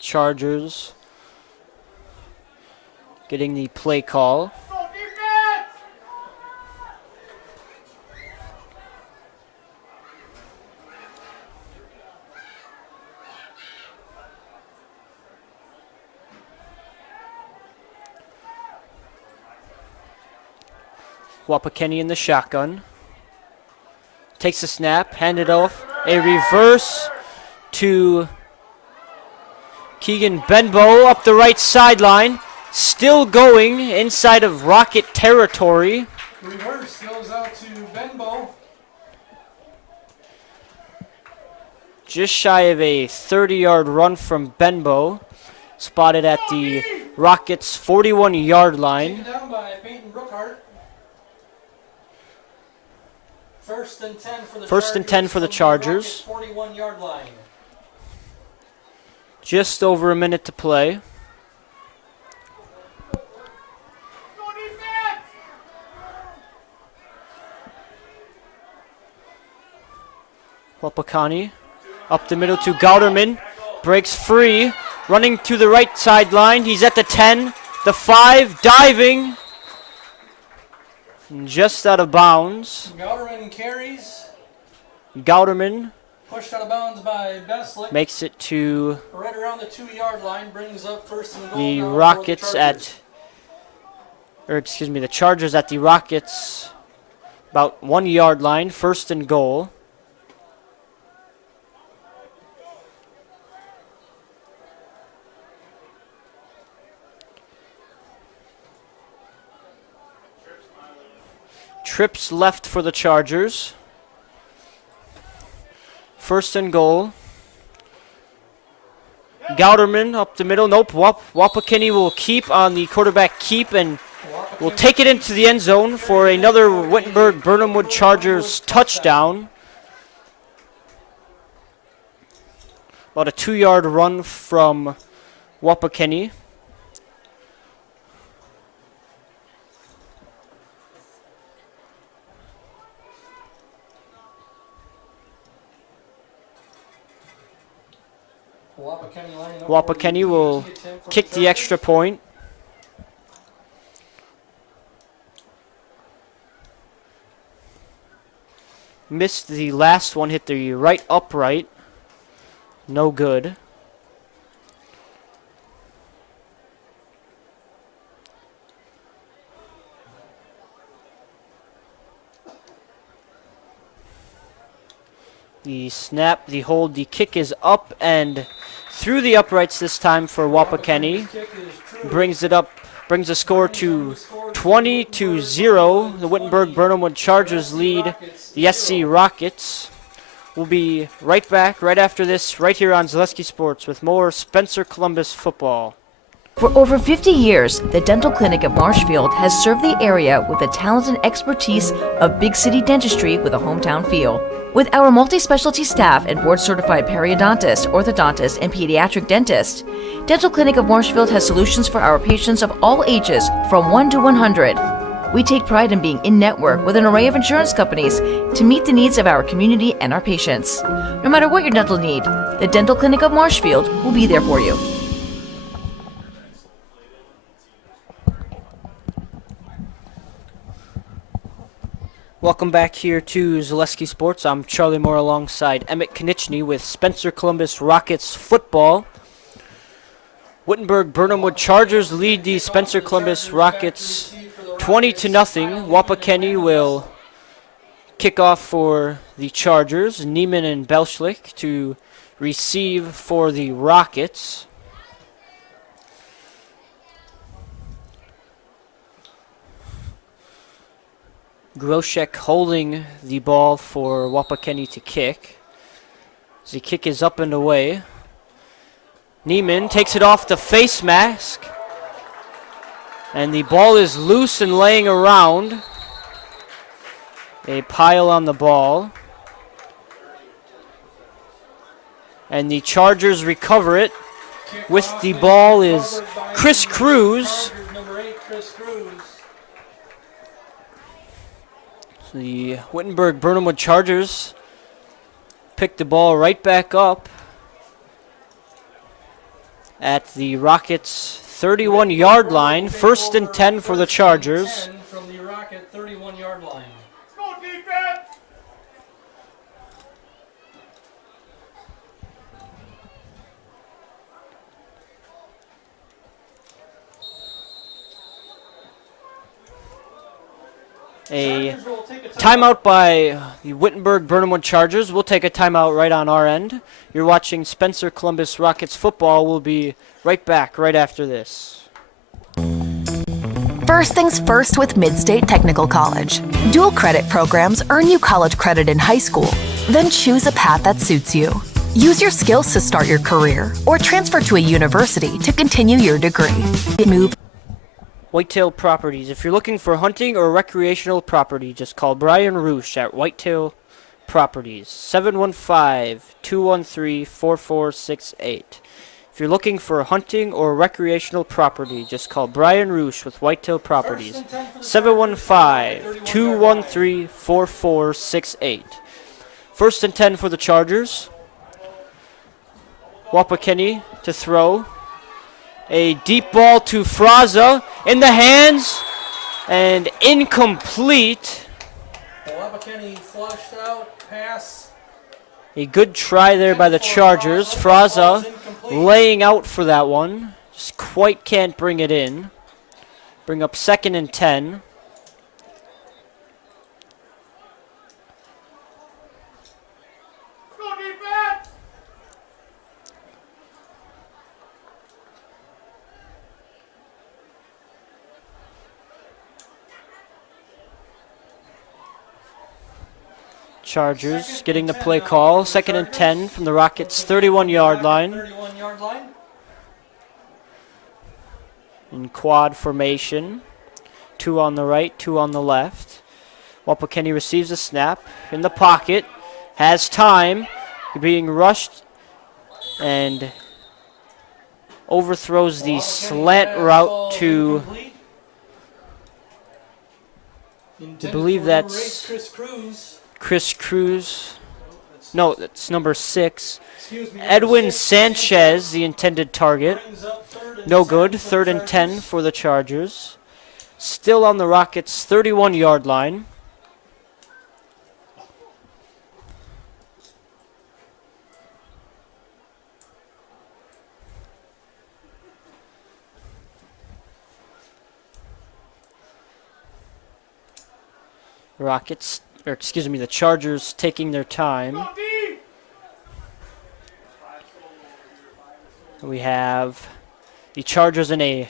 Chargers getting the play call. Wapakeni in the shotgun. Takes a snap, handed off. A reverse to Keegan Benbow up the right sideline. Still going inside of Rocket territory. Reverse goes out to Benbow. Just shy of a 30-yard run from Benbow. Spotted at the Rockets' 41-yard line. Taken down by Peyton Brookhart. 1st and 10 for the First Chargers. and 10 for the Chargers. 41-yard line. Just over a minute to play. Wapakani up the middle to Gauderman. Breaks free. Running to the right sideline. He's at the 10, the 5, diving. Just out of bounds. Gauderman carries. Gouderman Pushed out of bounds by Beslick. makes it to Right around the 2-yard line, brings up first and goal. the now for Rockets the Chargers at the Rockets about 1 yard line, first and goal. Trips left for the Chargers. First and goal. Gouderman up the middle. Nope. Wapakini will keep on the quarterback keep and will take it into the end zone for another Wittenberg-Birnamwood Chargers touchdown. About a 2-yard run from Wapakini. Wapakini will kick the extra point. Missed the last one, hit the right upright. No good. The snap, the hold, the kick is up and through the uprights this time for Wapakini. Brings the score to 20-0. The Wittenberg-Birnamwood Chargers lead the SC Rockets. We'll be right back right after this, right here on Zaleski Sports with more Spencer Columbus football. For over 50 years, the Dental Clinic of Marshfield has served the area with the talent and expertise of big city dentistry with a hometown feel. With our multi-specialty staff and board-certified periodontist, orthodontist, and pediatric dentist, Dental Clinic of Marshfield has solutions for our patients of all ages from 1 to 100. We take pride in being in-network with an array of insurance companies to meet the needs of our community and our patients. No matter what your dental need, the Dental Clinic of Marshfield will be there for you. Welcome back here to Zaleski Sports. I'm Charlie Moore alongside Emmett Konieczny with Spencer Columbus Rockets football. Wittenberg-Birnamwood Chargers lead the Spencer Columbus Rockets 20-0. Wapakini will kick off for the Chargers. Neiman and Belschlich to receive for the Rockets. Groshek holding the ball for Wapakini to kick. The kick is up and away. Neiman takes it off the face mask. And the ball is loose and laying around. A pile on the ball. And the Chargers recover it. With the ball is Chris Cruz. The Wittenberg-Birnamwood Chargers pick the ball right back up at the Rockets' 31-yard line. First and 10 for the Chargers. From the Rocket 31-yard line. A timeout by the Wittenberg-Birnamwood Chargers. We'll take a timeout right on our end. You're watching Spencer Columbus Rockets football. We'll be right back right after this. First things first with Midstate Technical College. Dual credit programs earn you college credit in high school. Then choose a path that suits you. Use your skills to start your career or transfer to a university to continue your degree. Move. Whitetail Properties. If you're looking for hunting or recreational property, just call Brian Roosh at Whitetail Properties, 715-213-4468. If you're looking for hunting or recreational property, just call Brian Roosh with Whitetail Properties, 715-213-4468. First and 10 for the Chargers. Wapakini to throw. A deep ball to Fraza in the hands and incomplete. Wapakini flushed out, pass A good try there by the Chargers. Fraza laying out for that one. Just quite can't bring it in. Bring up 2nd and 10. Chargers getting the play call. 2nd and 10 from the Rockets' 31-yard line. In quad formation. 2 on the right, 2 on the left. Wapakeni receives a snap in the pocket. Has time. Being rushed and overthrows the slant route to, I believe that's Chris Cruz. No, that's number 6. Edwin Sanchez, the intended target. No good. 3rd and 10 for the Chargers. Still on the Rockets' 31-yard line. The Chargers taking their time. We have the Chargers in a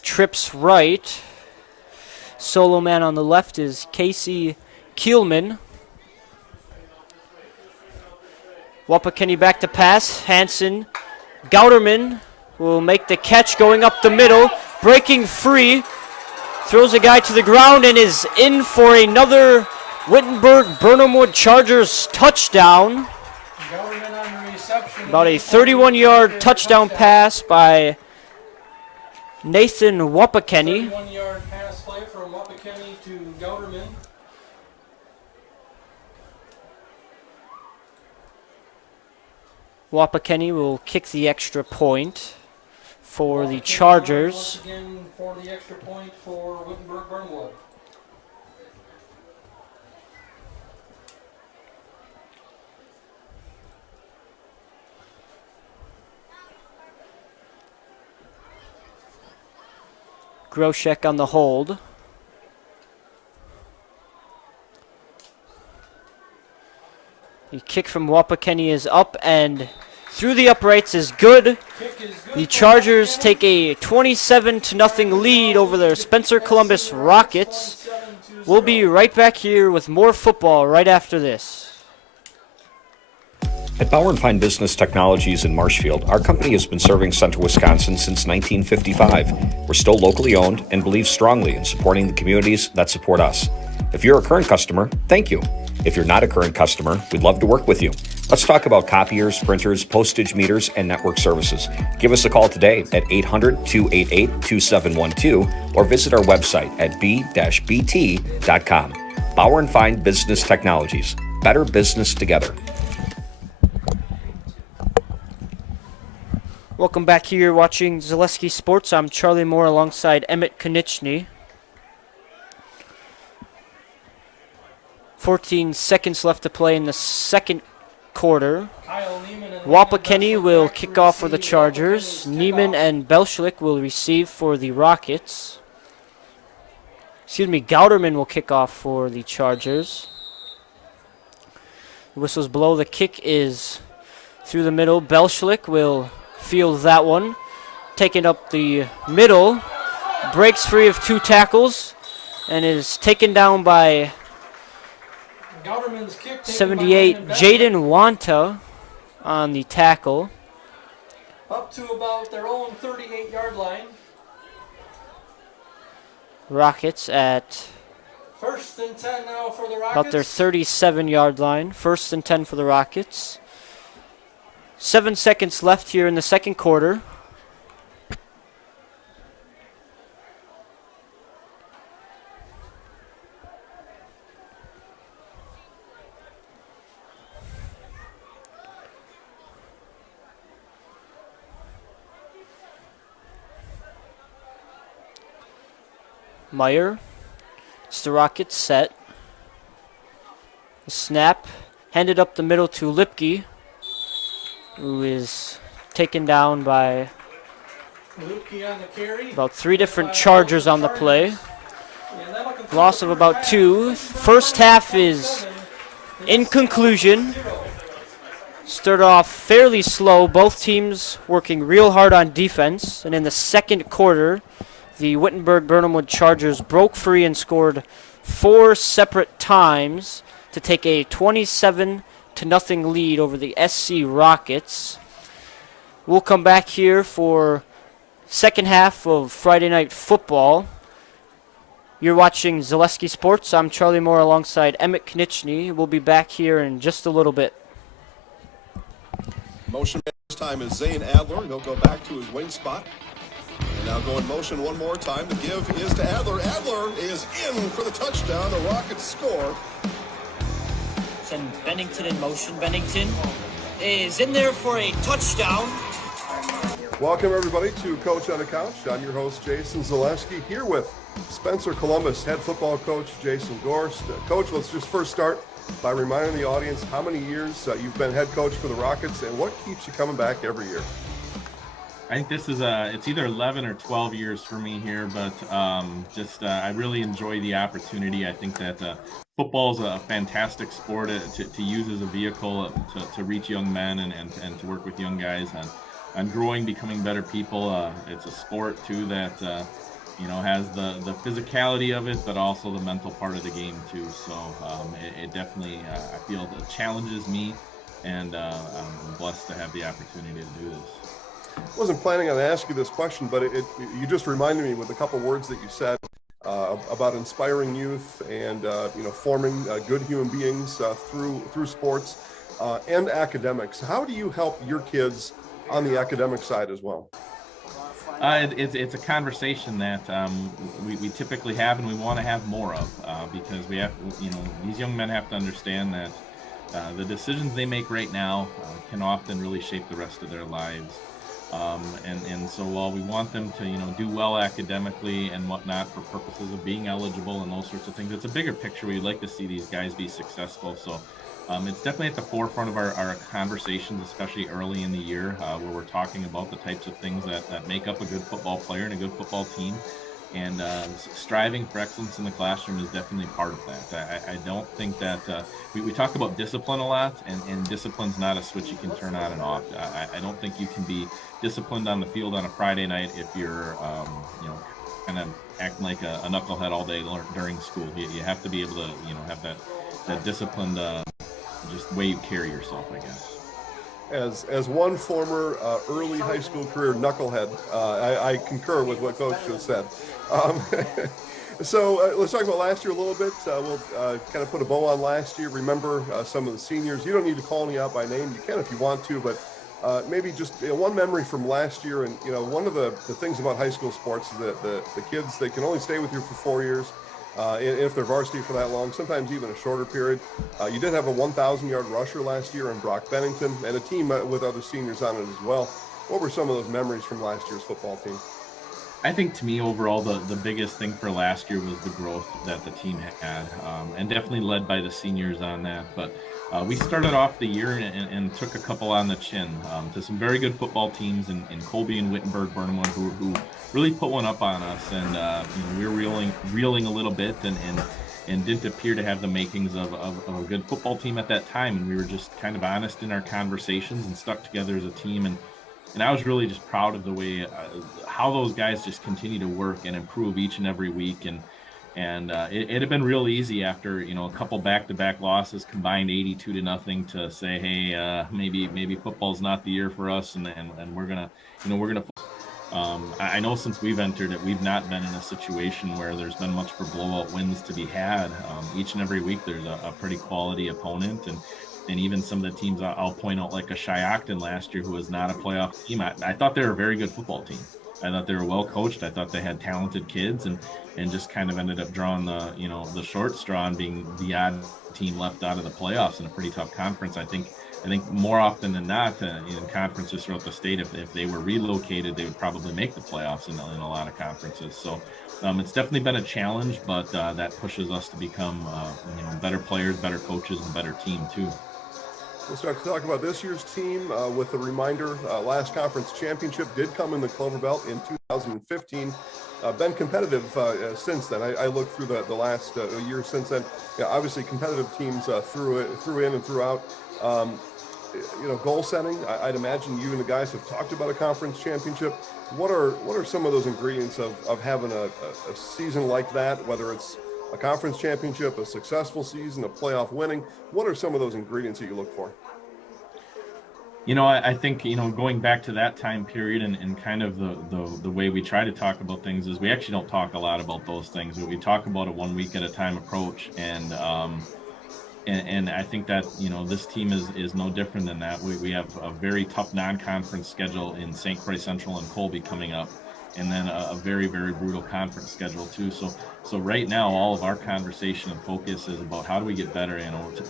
trips right. Solo man on the left is Casey Kielman. Wapakeni back to pass. Hansen. Gouderman will make the catch going up the middle. Breaking free. Throws a guy to the ground and is in for another Wittenberg-Birnamwood Chargers touchdown. About a 31-yard touchdown pass by Nathan Wapakeni. 31-yard pass play from Wapakeni to Gouderman. Wapakeni will kick the extra point for the Chargers. Once again for the extra point for Wittenberg-Birnamwood. Groshek on the hold. The kick from Wapakeni is up and through the uprights is good. The Chargers take a 27-0 lead over the Spencer Columbus Rockets. We'll be right back here with more football right after this. At Bauer & Fine Business Technologies in Marshfield, our company has been serving Central Wisconsin since 1955. We're still locally owned and believe strongly in supporting the communities that support us. If you're a current customer, thank you. If you're not a current customer, we'd love to work with you. Let's talk about copiers, printers, postage meters, and network services. Give us a call today at 800-288-2712 or visit our website at b-bt.com. Bauer & Fine Business Technologies. Better business together. Welcome back here watching Zaleski Sports. I'm Charlie Moore alongside Emmett Konieczny. 14 seconds left to play in the second quarter. Wapakeni will kick off for the Chargers. Neiman and Belschlik will receive for the Rockets. Gouderman will kick off for the Chargers. The whistle's blow. The kick is through the middle. Belschlik will field that one. Taking up the middle. Breaks free of 2 tackles and is taken down by 78 Jaden Wanta on the tackle. Up to about their own 38-yard line. Rockets at 1st and 10 now for the Rockets. About their 37-yard line. 1st and 10 for the Rockets. 7 seconds left here in the second quarter. Meyer. It's the Rockets set. The snap Handed up the middle to Lipke, who is taken down by about 3 different Chargers on the play. Loss of about 2. First half is in conclusion. Started off fairly slow, both teams working real hard on defense, and in the second quarter, the Wittenberg-Birnamwood Chargers broke free and scored 4 separate times to take a 27-0 lead over the SC Rockets. We'll come back here for second half of Friday Night Football. You're watching Zaleski Sports. I'm Charlie Moore alongside Emmett Knichny. We'll be back here in just a little bit. Motion this time is Zane Adler. He'll go back to his wing spot. And now go in motion one more time. The give is to Adler. Adler is in for the touchdown. The Rockets score. Send Bennington in motion. Bennington is in there for a touchdown. Welcome, everybody, to Coach on the Couch. I'm your host, Jason Zaleski, here with Spencer Columbus head football coach Jason Gorst. Coach, let's just first start by reminding the audience how many years you've been head coach for the Rockets and what keeps you coming back every year. I think this is it's either 11 or 12 years for me here, but I really enjoy the opportunity. I think that football is a fantastic sport to use as a vehicle to reach young men and to work with young guys on growing, becoming better people. It's a sport too that has the physicality of it, but also the mental part of the game too. So it definitely, I feel, that challenges me, and I'm blessed to have the opportunity to do this. Wasn't planning on asking you this question, but you just reminded me with a couple words that you said about inspiring youth and forming good human beings through sports and academics. How do you help your kids on the academic side as well? It's a conversation that we typically have, and we want to have more of, because we have, these young men have to understand that the decisions they make right now can often really shape the rest of their lives. And so while we want them to, do well academically and whatnot for purposes of being eligible and those sorts of things, it's a bigger picture. We'd like to see these guys be successful. So it's definitely at the forefront of our conversations, especially early in the year, where we're talking about the types of things that make up a good football player and a good football team. And striving for excellence in the classroom is definitely part of that. I don't think that we talk about discipline a lot, and discipline's not a switch you can turn on and off. I don't think you can be disciplined on the field on a Friday night if you're, kind of acting like a knucklehead all day during school. You have to be able to, have that disciplined just way you carry yourself, I guess. As one former early high school career knucklehead, I concur with what Coach just said. So let's talk about last year a little bit. We'll kind of put a bow on last year. Remember some of the seniors. You don't need to call me out by name. You can if you want to, but maybe just one memory from last year. And one of the things about high school sports is that the kids, they can only stay with you for 4 years. If they're varsity for that long, sometimes even a shorter period. You did have a 1,000-yard rusher last year in Brock Bennington, and a team with other seniors on it as well. What were some of those memories from last year's football team? I think to me overall the biggest thing for last year was the growth that the team had, and definitely led by the seniors on that. But we started off the year and took a couple on the chin to some very good football teams in Colby and Wittenberg-Birnamwood who really put one up on us, and we were reeling a little bit and didn't appear to have the makings of a good football team at that time. And we were just kind of honest in our conversations and stuck together as a team. And I was really just proud of the way how those guys just continue to work and improve each and every week. And it had been real easy after a couple back-to-back losses, combined 82-0, to say, hey, maybe football's not the year for us, and we're gonna I know since we've entered it, we've not been in a situation where there's been much for blowout wins to be had. Each and every week there's a pretty quality opponent, and even some of the teams I'll point out, like a Shiocton last year, who was not a playoff team. I thought they were a very good football team. I thought they were well coached. I thought they had talented kids, and just kind of ended up drawing the short straw and being the odd team left out of the playoffs in a pretty tough conference. I think more often than not, in conferences throughout the state, if they were relocated, they would probably make the playoffs in a lot of conferences. So it's definitely been a challenge, but that pushes us to become better players, better coaches, and a better team too. We'll start to talk about this year's team with a reminder. Last conference championship did come in the Clover Belt in 2015. Been competitive since then. I looked through the last year since then. Yeah, obviously, competitive teams through in and throughout. Goal setting. I'd imagine you and the guys have talked about a conference championship. What are some of those ingredients of having a season like that? Whether it's a conference championship, a successful season, a playoff winning. What are some of those ingredients that you look for? I think, going back to that time period and kind of the way we try to talk about things is we actually don't talk a lot about those things. We talk about a 1 week at a time approach. And I think that, this team is no different than that. We have a very tough non-conference schedule in St. Croix Central and Colby coming up, and then a very, very brutal conference schedule too. So right now, all of our conversation and focus is about how do we get better.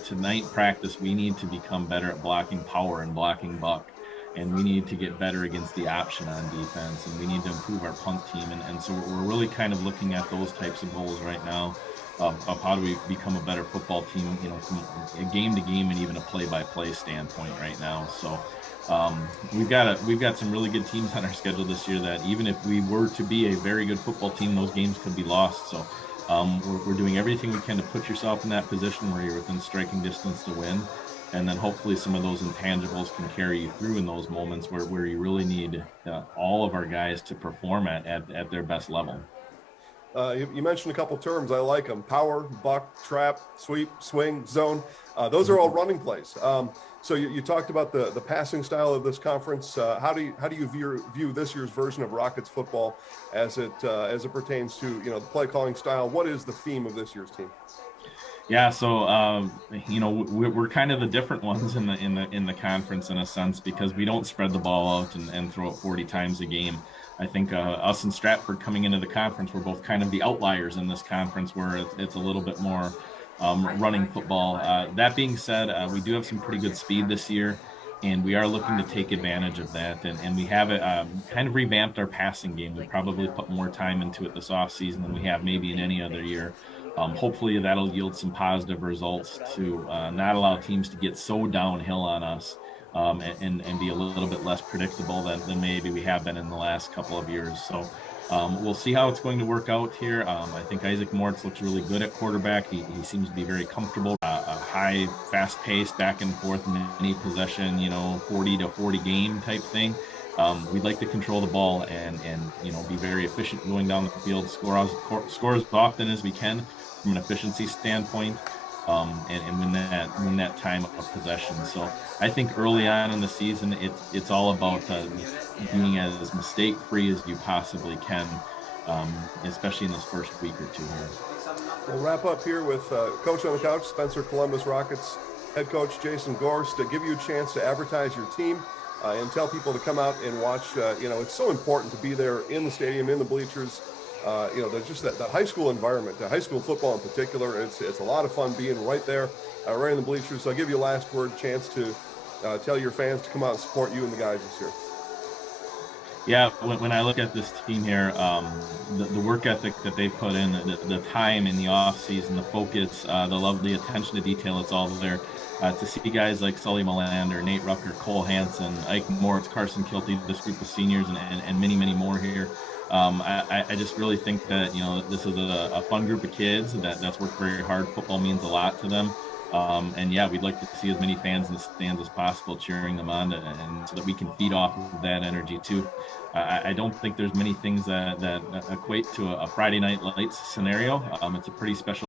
Tonight practice, we need to become better at blocking power and blocking buck, and we need to get better against the option on defense, and we need to improve our punt team. And so we're really kind of looking at those types of goals right now. Of how do we become a better football team, from a game to game and even a play-by-play standpoint right now. So we've got some really good teams on our schedule this year that even if we were to be a very good football team, those games could be lost. So we're doing everything we can to put yourself in that position where you're within striking distance to win. And then hopefully some of those intangibles can carry you through in those moments where you really need all of our guys to perform at their best level. You mentioned a couple terms. I like them: power, buck, trap, sweep, swing, zone. Those are all running plays. So you talked about the passing style of this conference. How do you view this year's version of Rockets football as it pertains to the play calling style? What is the theme of this year's team? Yeah, so we're kind of the different ones in the conference in a sense, because we don't spread the ball out and throw it 40 times a game. I think us and Stratford coming into the conference, we're both kind of the outliers in this conference where it's a little bit more running football. That being said, we do have some pretty good speed this year, and we are looking to take advantage of that. And we have kind of revamped our passing game. We probably put more time into it this offseason than we have maybe in any other year. Hopefully that'll yield some positive results to not allow teams to get so downhill on us and be a little bit less predictable than maybe we have been in the last couple of years. So we'll see how it's going to work out here. I think Isaac Moritz looks really good at quarterback. He seems to be very comfortable. A high, fast-paced, back and forth, many possession, 40 to 40 game type thing. We'd like to control the ball and be very efficient going down the field, score as often as we can from an efficiency standpoint, and win that time of possession. So I think early on in the season, it's all about being as mistake-free as you possibly can, especially in this first week or two here. We'll wrap up here with Coach on the Couch, Spencer Columbus Rockets head coach Jason Gorst, to give you a chance to advertise your team and tell people to come out and watch. It's so important to be there in the stadium, in the bleachers. There's just that high school environment, high school football in particular. It's a lot of fun being right there, right in the bleachers. So I'll give you a last word chance to tell your fans to come out and support you and the guys this year. Yeah, when I look at this team here, the work ethic that they put in, the time in the off season, the focus, the love, the attention to detail, it's all there. To see guys like Sully Melander, Nate Rucker, Cole Hansen, Ike Moritz, Carson Kilty, this group of seniors, and many, many more here. I just really think that this is a fun group of kids that's worked very hard. Football means a lot to them. And yeah, we'd like to see as many fans in the stands as possible cheering them on, and so that we can feed off of that energy too. I don't think there's many things that equate to a Friday Night Lights scenario. It's a pretty special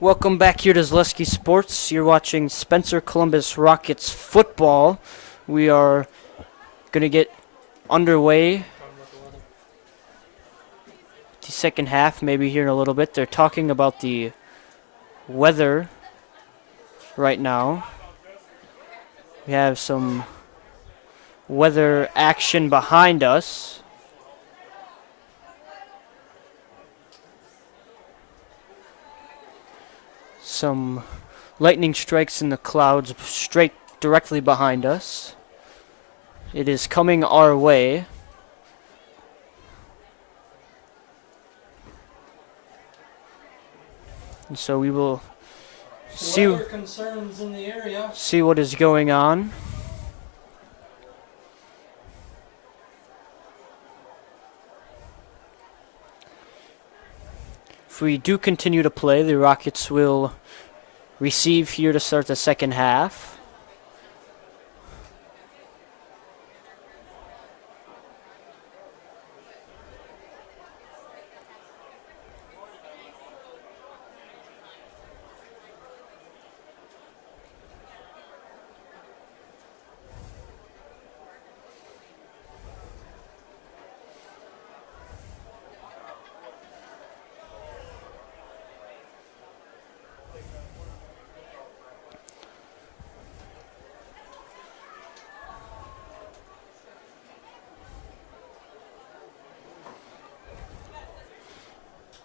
Welcome back here to Zaleski Sports. You're watching Spencer Columbus Rockets football. We are going to get underway the second half, maybe here in a little bit. They're talking about the weather right now. We have some weather action behind us. Some lightning strikes in the clouds straight directly behind us. It is coming our way. And so we will see concerns in the area. See what is going on. If we do continue to play, the Rockets will receive here to start the second half.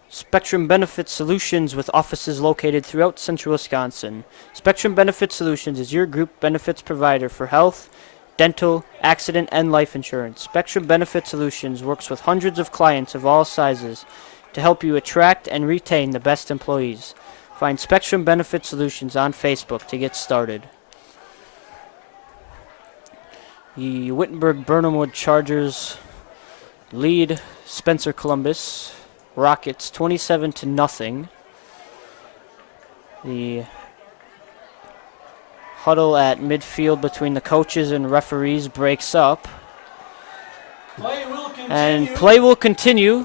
Spectrum Benefit Solutions with offices located throughout central Wisconsin. Spectrum Benefit Solutions is your group benefits provider for health, dental, accident, and life insurance. Spectrum Benefit Solutions works with hundreds of clients of all sizes to help you attract and retain the best employees. Find Spectrum Benefit Solutions on Facebook to get started. The Wittenberg-Birnamwood Chargers lead Spencer Columbus Rockets 27-0. The huddle at midfield between the coaches and referees breaks up. Play will continue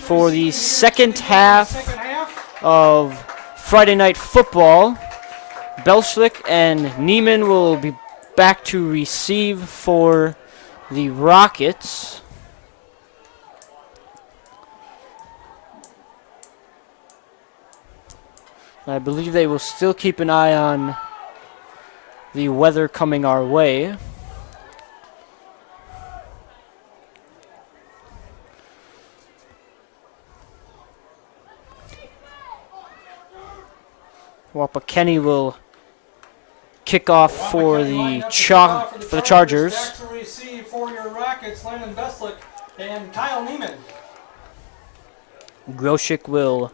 for the second half of Friday Night Football. Belschlik and Neiman will be back to receive for the Rockets. I believe they will still keep an eye on the weather coming our way. Wapakeni will kick off for the Chargers. Back to receive for your Rockets, Landon Beslick and Kyle Neiman. Groshik will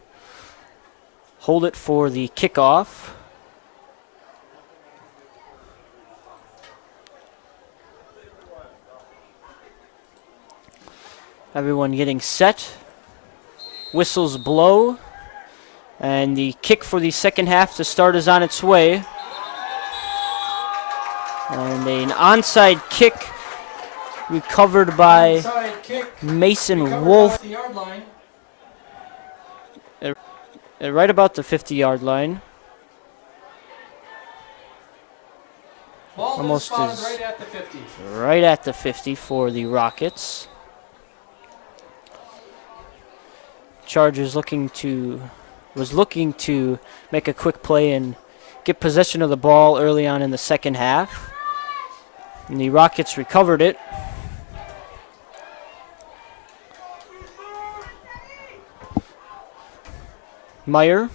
hold it for the kickoff. Everyone getting set. Whistles blow. And the kick for the second half to start is on its way. And an onside kick recovered by Mason Wolf. Right about the 50-yard line. Almost is right at the 50. Right at the 50 for the Rockets. Chargers was looking to make a quick play and get possession of the ball early on in the second half. And the Rockets recovered it. Meyer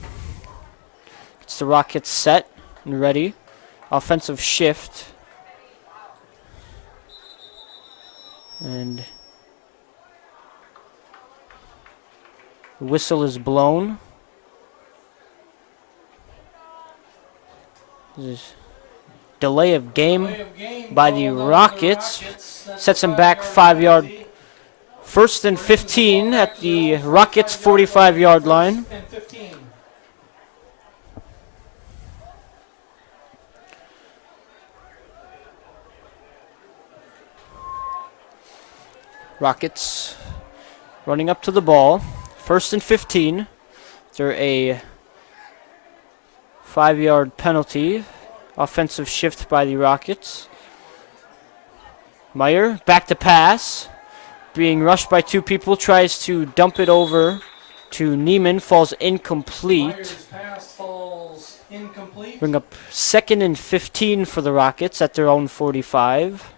gets the Rockets set and ready. Offensive shift. And the whistle is blown. This delay of game by the Rockets sets them back 5-yard. First and 15 at the Rockets' 45-yard line. Rockets running up to the ball. First and 15. They're a 5-yard penalty. Offensive shift by the Rockets. Meyer, back to pass. Being rushed by two people, tries to dump it over to Neiman, falls incomplete. Meyer's pass falls incomplete. Bring up 2nd and 15 for the Rockets at their own 45.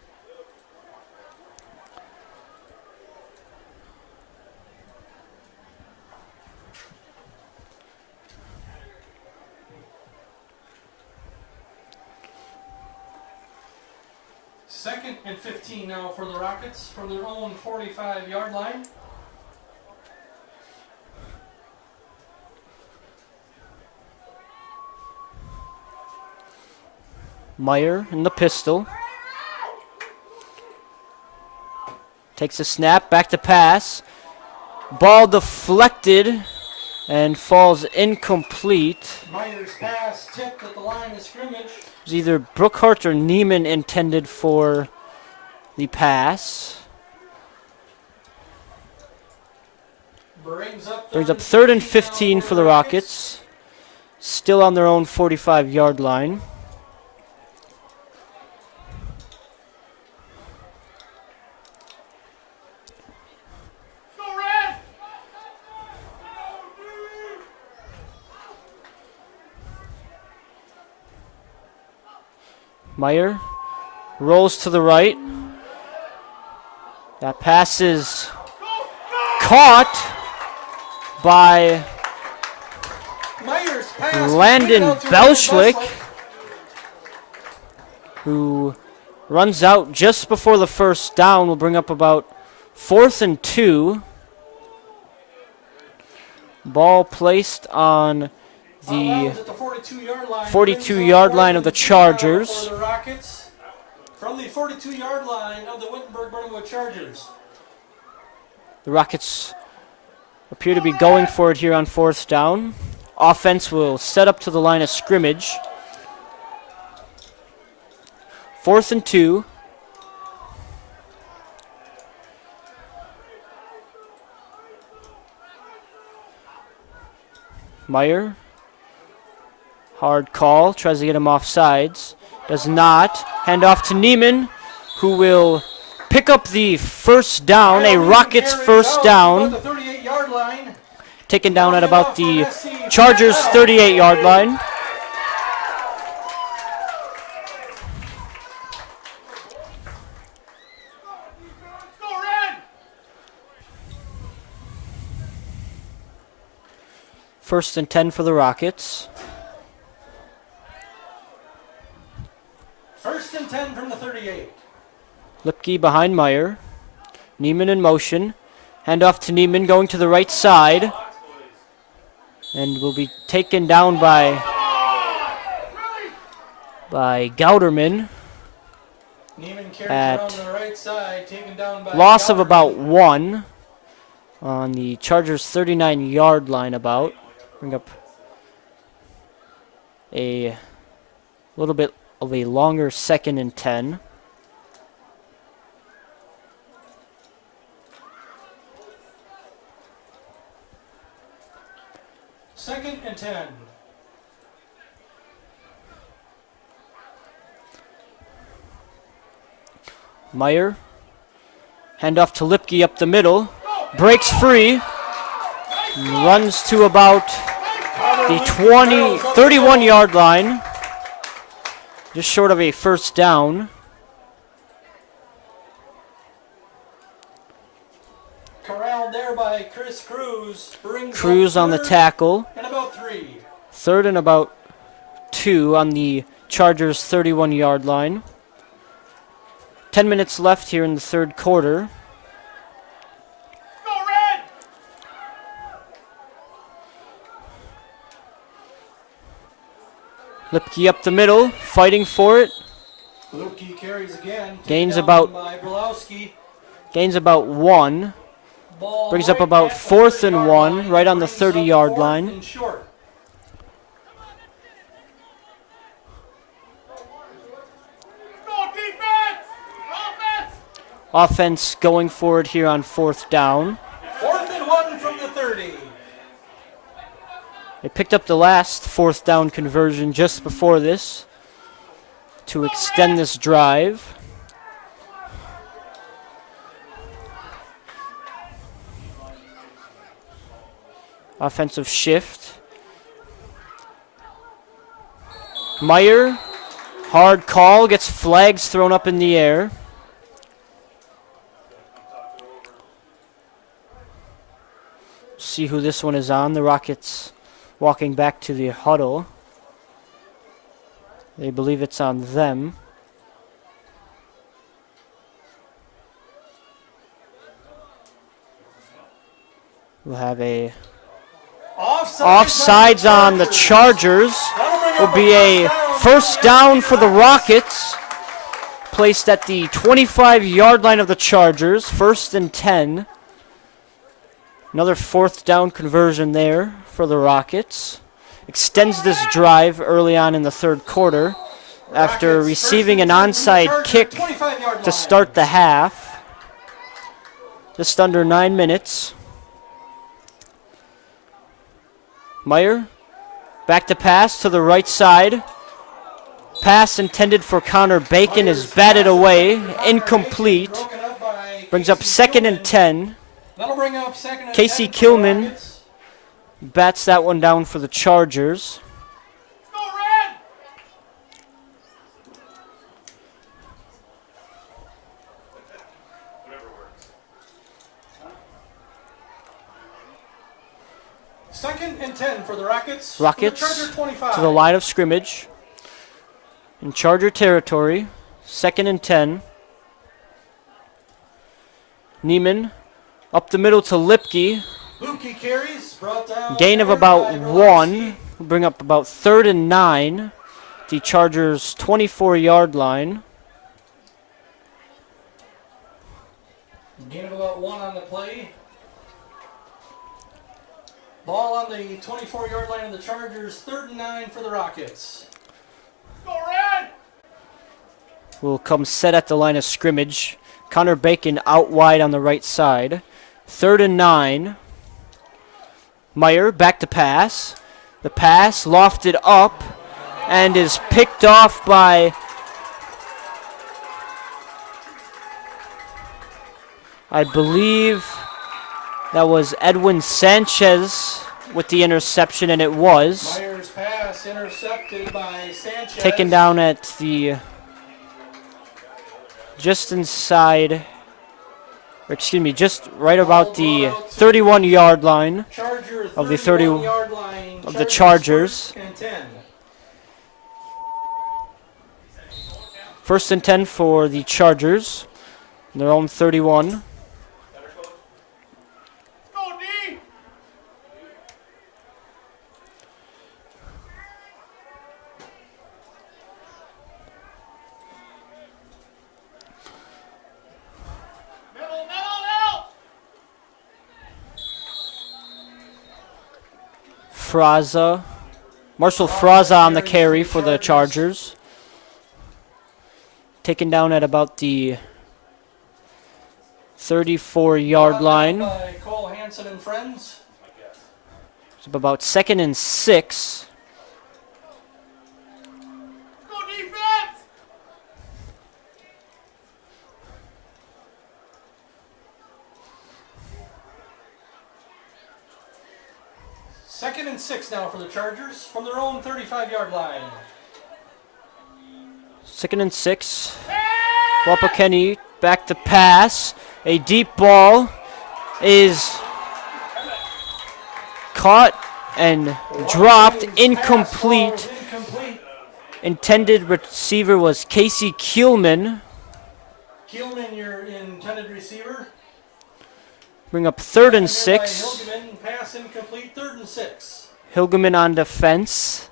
Second and 15 now for the Rockets from their own 45-yard line. Meyer in the pistol. Takes a snap, back to pass. Ball deflected and falls incomplete. Meyer's pass tipped at the line of scrimmage. It was either Brookhart or Neiman intended for the pass. Brings up 3rd and 15 for the Rockets. Still on their own 45-yard line. Meyer rolls to the right. That pass is caught by Meyer's pass Landon Belschlick, who runs out just before the first down. Will bring up about 4th and 2. Ball placed on the 42-yard line of the Chargers. For the Rockets from the 42-yard line of the Wittenberg-Birnamwood Chargers. The Rockets appear to be going for it here on 4th down. Offense will set up to the line of scrimmage. 4th and 2. Meyer. Hard call. Tries to get him off sides. Does not. Hand off to Neiman, who will pick up the first down. A Rockets first down. Taken down at about the Chargers' 38-yard line. First and 10 for the Rockets. 1st and 10 from the 38. Lipke behind Meyer. Neiman in motion. Hand off to Neiman going to the right side. And will be taken down by Gouderman. Neiman carries at around the right side, taken down by loss of Gouderman. about 1 on the Chargers' 39-yard line about. Bring up a little bit of a longer 2nd and 10. Second and 10. Meyer. Hand off to Lipke up the middle. Breaks free. Runs to about the 31-yard line. Just short of a first down. Corralled there by Chris Cruz. Cruz on the tackle. And about 3. 3rd and about 2 on the Chargers' 31-yard line. 10 minutes left here in the 3rd quarter. Lipke up the middle, fighting for it. Lipke carries again. Gains taken about down by Brolowski. Gains about 1. Ball Brings up right about at the 4th and 30-yard 1, line. right on the Brings up 30-yard 4th line. and short. Offense going forward here on 4th down. 4th and 1 from the 30. They picked up the last 4th down conversion just before this to extend this drive. Offensive shift. Meyer, hard call, gets flags thrown up in the air. See who this one is on. The Rockets walking back to the huddle. They believe it's on them. We'll have a offsides on the Chargers. Will be a first down for the Rockets. Placed at the 25-yard line of the Chargers. 1st and 10. Another 4th down conversion there for the Rockets. Extends this drive early on in the 3rd quarter after receiving an onside kick to start the half. Just under 9 minutes. Meyer, back to pass to the right side. Pass intended for Connor Bacon is batted away, incomplete. Brings up 2nd and 10. Casey Kilman bats that one down for the Chargers. Second and 10 for the Rockets. Rockets To the 25. to the line of scrimmage. In Charger territory. 2nd and 10. Neiman up the middle to Lipke. Lipke carries, brought down. Gain of about 1. Will bring up about 3rd and 9. The Chargers' 24-yard line. Gain of about 1 on the play. Ball on the 24-yard line of the Chargers. 3rd and 9 for the Rockets. Go Red! Will come set at the line of scrimmage. Connor Bacon out wide on the right side. 3rd and 9. Meyer back to pass. The pass lofted up and is picked off by I believe that was Edwin Sanchez with the interception, and it was. Meyer's pass intercepted by Sanchez. Taken down at the just inside, or excuse me, just right about the 31-yard line of the 30 of the Chargers. 1st and 10 for the Chargers, their own 31. Marshall Fraza on the carry for the Chargers. Taken down at about the 34-yard line. By Cole Hansen and friends. It's about 2nd and 6. Go defense! Second and 6 now for the Chargers from their own 35-yard line. 2nd and 6. Wapakeni back to pass. A deep ball is caught and dropped, incomplete. Intended receiver was Casey Kielman. Kielman, your intended receiver. Bring up 3rd and 6. Hilgeman, pass incomplete, 3rd and 6. Hilgeman on defense.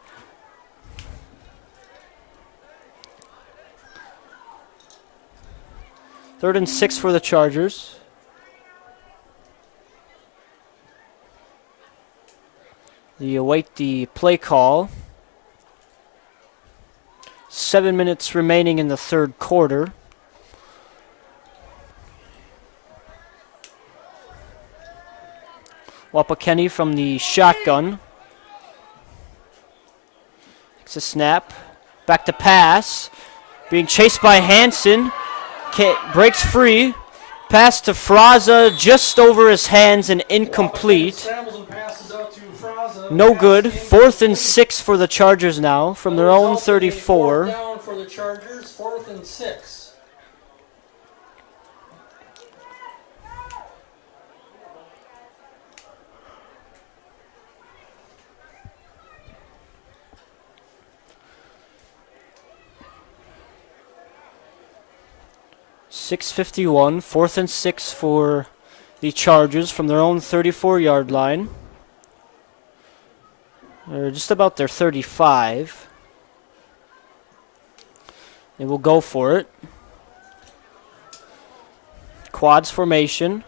Third and 6 for the Chargers. They await the play call. 7 minutes remaining in the 3rd quarter. Wapakeni from the shotgun. Takes a snap. Back to pass. Being chased by Hansen. Breaks free. Pass to Fraza just over his hands and incomplete. No good. 4th and 6 for the Chargers now from their own 34. Down for the Chargers, 4th and 6. .651, 4th and 6 for the Chargers from their own 34-yard line. They're just about their 35. They will go for it. Quads formation.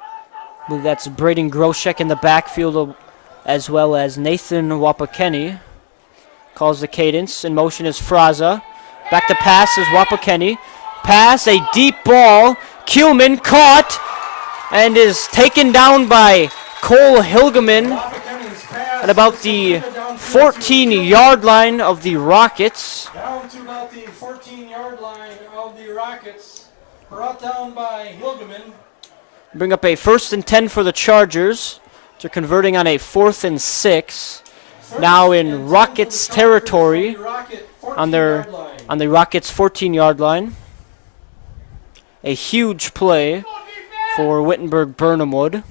I believe that's Braden Groshek in the backfield as well as Nathan Wapakeni. Calls the cadence. In motion is Fraza. Back to pass is Wapakeni. Pass, a deep ball. Kuhlman caught and is taken down by Cole Hilgeman at about the 14-yard line of the Rockets. Down to about the 14-yard line of the Rockets. Brought down by Hilgeman. Bring up a 1st and 10 for the Chargers. They're converting on a 4th and 6. Now in Rockets territory on the Rockets 14-yard line. A huge play for Wittenberg-Birnamwood.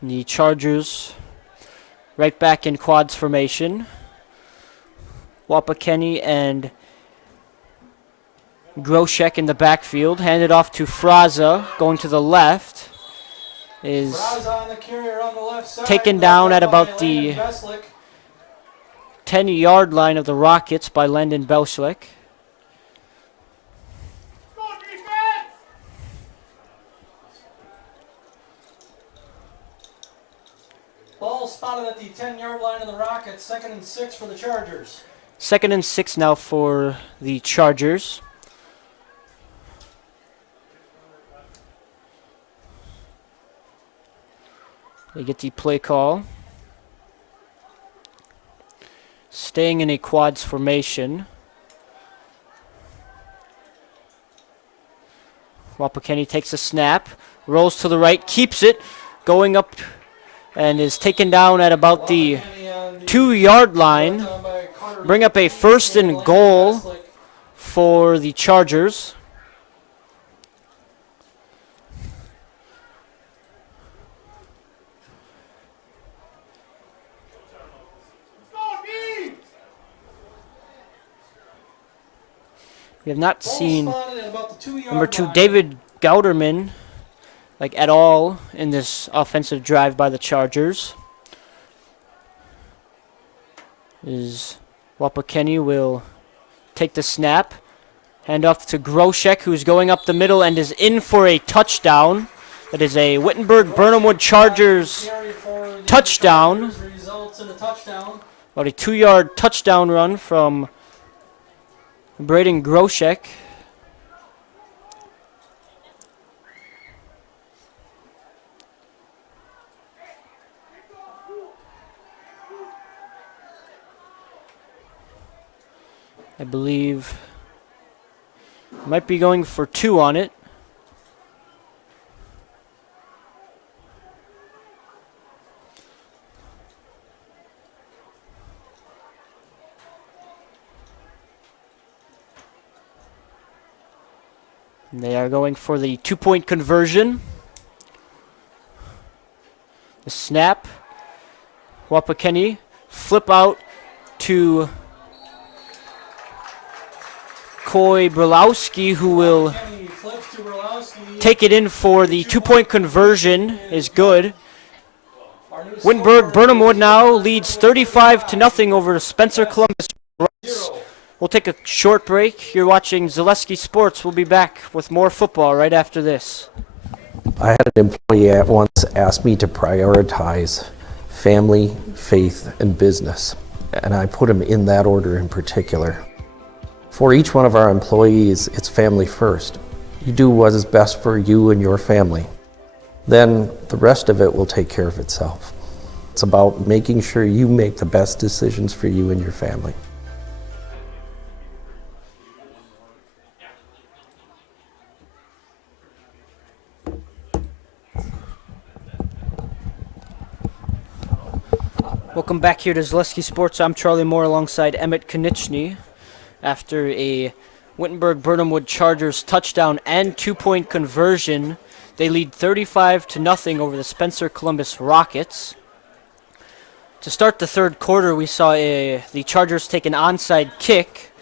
The Chargers right back in quads formation. Wapakeni and Groshek in the backfield. Handed off to Fraza, going to the left. Is taken down at about the 10-yard line of the Rockets by Landon Belschlick. Ball spotted at the 10-yard line of the Rockets. 2nd and 6 for the Chargers. 2nd and 6 now for the Chargers. They get the play call. Staying in a quads formation. Wapakeni takes a snap. Rolls to the right. Keeps it. Going up and is taken down at about the 2-yard line. Bring up a 1st and goal for the Chargers. We have not seen number 2 David Gouderman at all in this offensive drive by the Chargers. Wapakeni will take the snap. Hand off to Groshek, who's going up the middle and is in for a touchdown. That is a Wittenberg-Birnamwood Chargers touchdown. About a 2-yard touchdown run from Braden Groshek. I believe might be going for 2 on it. And they are going for the 2-point conversion. The snap. Wapakeni flip out to Coy Brulowski, who will take it in for the 2-point conversion. Is good. Wittenberg-Birnamwood now leads 35-0 over Spencer Columbus. We'll take a short break. You're watching Zaleski Sports. We'll be back with more football right after this. I had an employee at once ask me to prioritize family, faith, and business. And I put them in that order in particular. For each one of our employees, it's family first. You do what is best for you and your family. Then the rest of it will take care of itself. It's about making sure you make the best decisions for you and your family. Welcome back here to Zaleski Sports. I'm Charlie Moore alongside Emmett Konieczny. After a Wittenberg-Birnamwood Chargers touchdown and two-point conversion, they lead 35-0 over the Spencer Columbus Rockets. To start the third quarter, we saw the Chargers take an onside kick,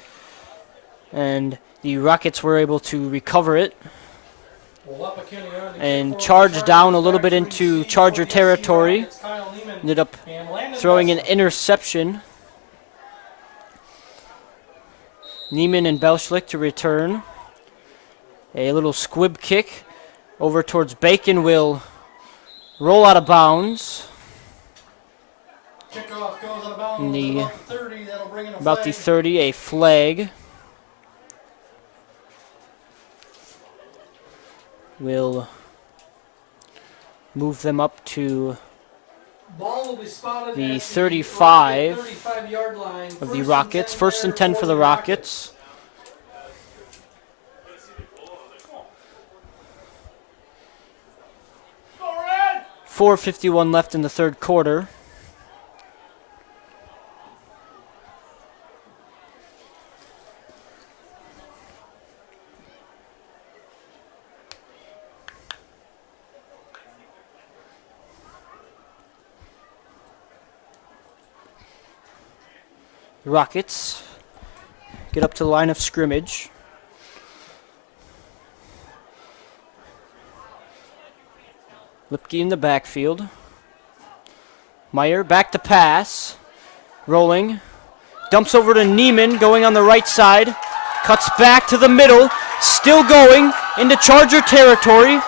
and the Rockets were able to recover it and charge down a little bit into Charger territory. Ended up throwing an interception. Neiman and Belschlick to return. A little squib kick over towards Bacon will roll out of bounds. Kickoff goes out of bounds about the 30, a flag. Will move them up to the 35 of the Rockets. 1st and 10 for the Rockets. .451 left in the third quarter. Rockets get up to the line of scrimmage. Lipke in the backfield. Meyer back to pass. Rolling. Dumps over to Neiman, going on the right side. Cuts back to the middle. Still going into Charger territory.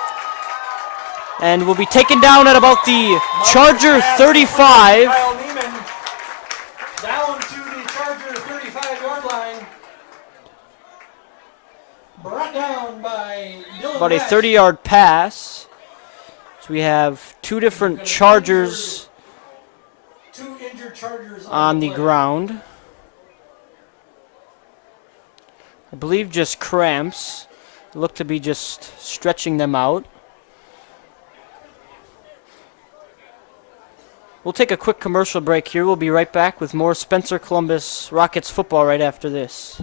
And will be taken down at about the Charger 35. Down to the Charger 35-yard line. Brought down by Dylan About a West. 30-yard pass. So we have two different Chargers Two injured Chargers on the play. ground. I believe just cramps. Look to be just stretching them out. We'll take a quick commercial break here. We'll be right back with more Spencer Columbus Rockets football right after this.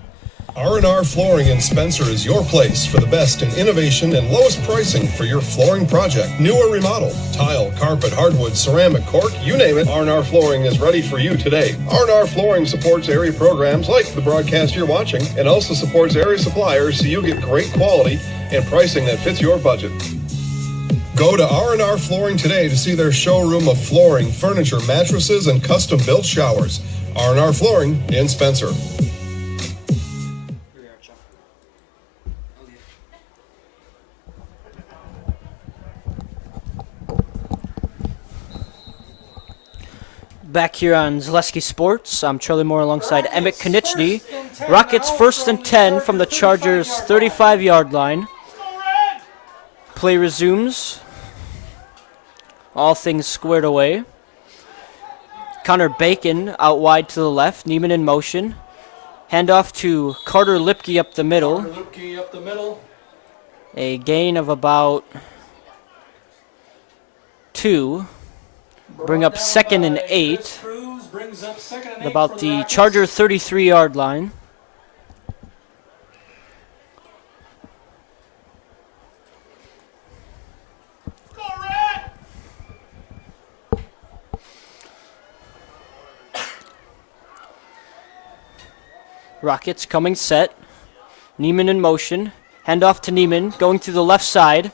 R&R Flooring in Spencer is your place for the best in innovation and lowest pricing for your flooring project. New or remodel, tile, carpet, hardwood, ceramic, cork, you name it, R&R Flooring is ready for you today. R&R Flooring supports area programs like the broadcast you're watching and also supports area suppliers so you get great quality and pricing that fits your budget. Go to R&R Flooring today to see their showroom of flooring, furniture, mattresses, and custom-built showers. R&R Flooring in Spencer. Back here on Zaleski Sports, I'm Charlie Moore alongside Emmett Konieczny. Rockets 1st and 10 from the Chargers 35-yard line. Play resumes. All things squared away. Connor Bacon out wide to the left. Neiman in motion. Handoff to Carter Lipke up the middle. Lipke up the middle. A gain of about 2. Bring up 2nd and 8. At about the Charger 33-yard line. Rockets coming set. Neiman in motion. Handoff to Neiman, going through the left side.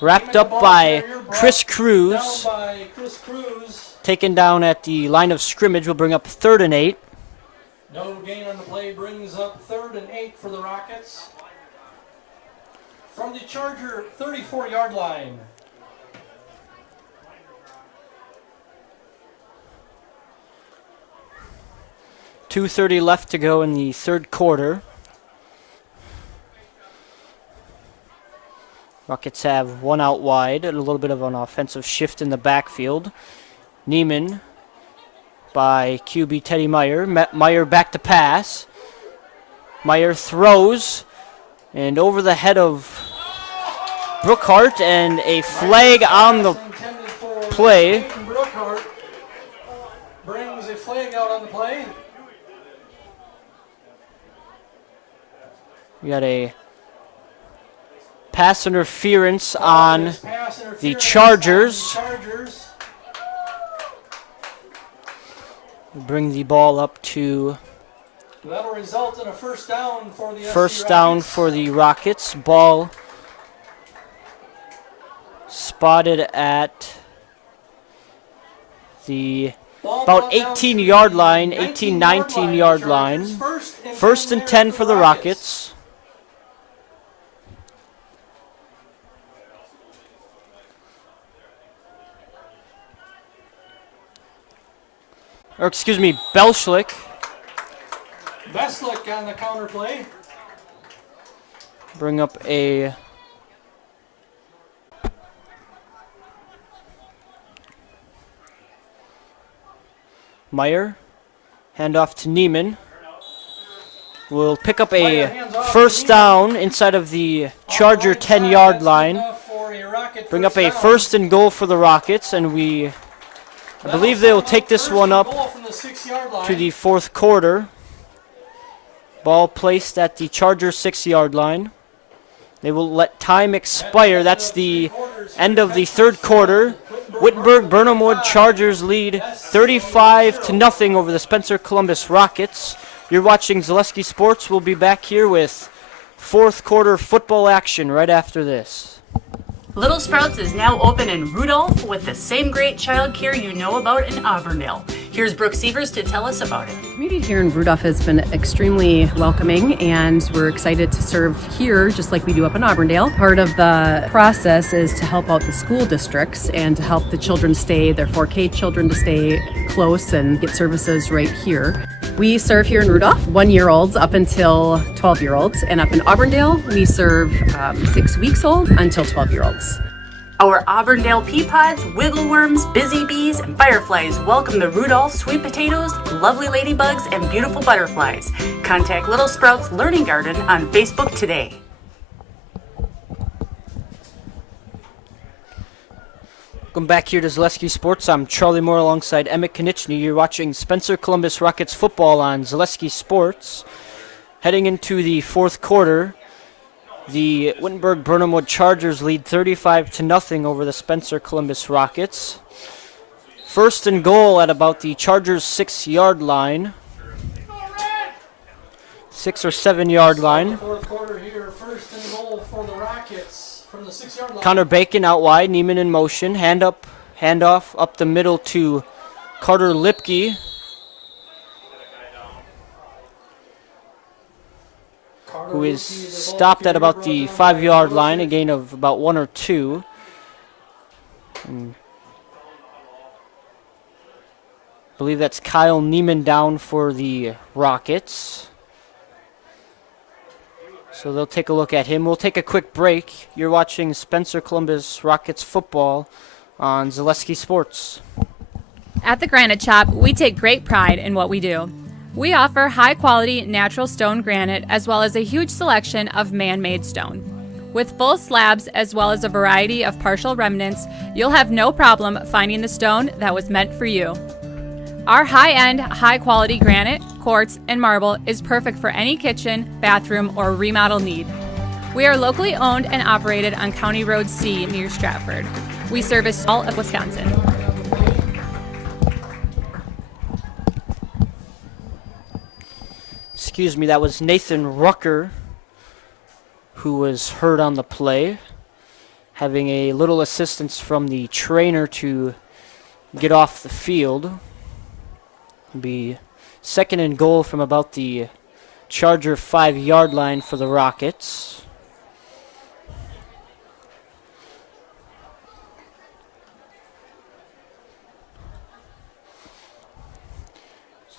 Wrapped up by Chris Cruz. Taken down at the line of scrimmage will bring up 3rd and 8. No gain on the play brings up 3rd and 8 for the Rockets. From the Charger 34-yard line. 2:30 left to go in the third quarter. Rockets have one out wide and a little bit of an offensive shift in the backfield. Neiman by QB Teddy Meyer. Meyer back to pass. Meyer throws and over the head of Brookhart, and a flag on the play. Brookhart brings a flag out on the play. We got a pass interference on the Chargers. We bring the ball up to That'll result in a first down for the first down for the Rockets. Ball spotted at the about 18-yard line, 19-yard line. First and 10 for the Rockets. Or excuse me, Belschlick. Beslick on the counter play. Bring up a Meyer. Hand off to Neiman. We'll pick up a first down inside of the Charger 10-yard line. Bring up a first and goal for the Rockets, and I believe they will take this one up to the fourth quarter. Ball placed at the Charger 6-yard line. They will let time expire. That's the end of the third quarter. Wittenberg-Birnamwood Chargers lead 35-0 over the Spencer Columbus Rockets. You're watching Zaleski Sports. We'll be back here with fourth quarter football action right after this. Little Sprouts is now open in Rudolph with the same great childcare you know about in Auburndale. Here's Brooke Sievers to tell us about it. The community here in Rudolph has been extremely welcoming, and we're excited to serve here just like we do up in Auburndale. Part of the process is to help out the school districts and to help the children their 4K children to stay close and get services right here. We serve here in Rudolph 1-year-olds up until 12-year-olds, and up in Auburndale we serve 6 weeks old until 12-year-olds. Our Auburndale pea pods, wiggleworms, busy bees, and fireflies welcome the Rudolph sweet potatoes, lovely ladybugs, and beautiful butterflies. Contact Little Sprouts Learning Garden on Facebook today. Welcome back here to Zaleski Sports. I'm Charlie Moore alongside Emmett Konieczny. You're watching Spencer Columbus Rockets football on Zaleski Sports. Heading into the fourth quarter, the Wittenberg-Birnamwood Chargers lead 35-0 over the Spencer Columbus Rockets. First and goal at about the Chargers 6-yard line. 6 or 7-yard line. Fourth quarter here, first and goal for the Rockets. From the 6-yard line. Connor Bacon out wide, Neiman in motion. Handoff up the middle to Carter Lipke. Who is stopped at about the 5-yard line, a gain of about 1 or 2. And I believe that's Kyle Neiman down for the Rockets. So they'll take a look at him. We'll take a quick break. You're watching Spencer Columbus Rockets football on Zaleski Sports. At the Granite Shop, we take great pride in what we do. We offer high-quality natural stone granite as well as a huge selection of man-made stone. With full slabs as well as a variety of partial remnants, you'll have no problem finding the stone that was meant for you. Our high-end, high-quality granite, quartz, and marble is perfect for any kitchen, bathroom, or remodel need. We are locally owned and operated on County Road C near Stratford. We service all of Wisconsin. Excuse me, that was Nathan Rucker who was hurt on the play, having a little assistance from the trainer to get off the field. Be second and goal from about the Charger 5-yard line for the Rockets.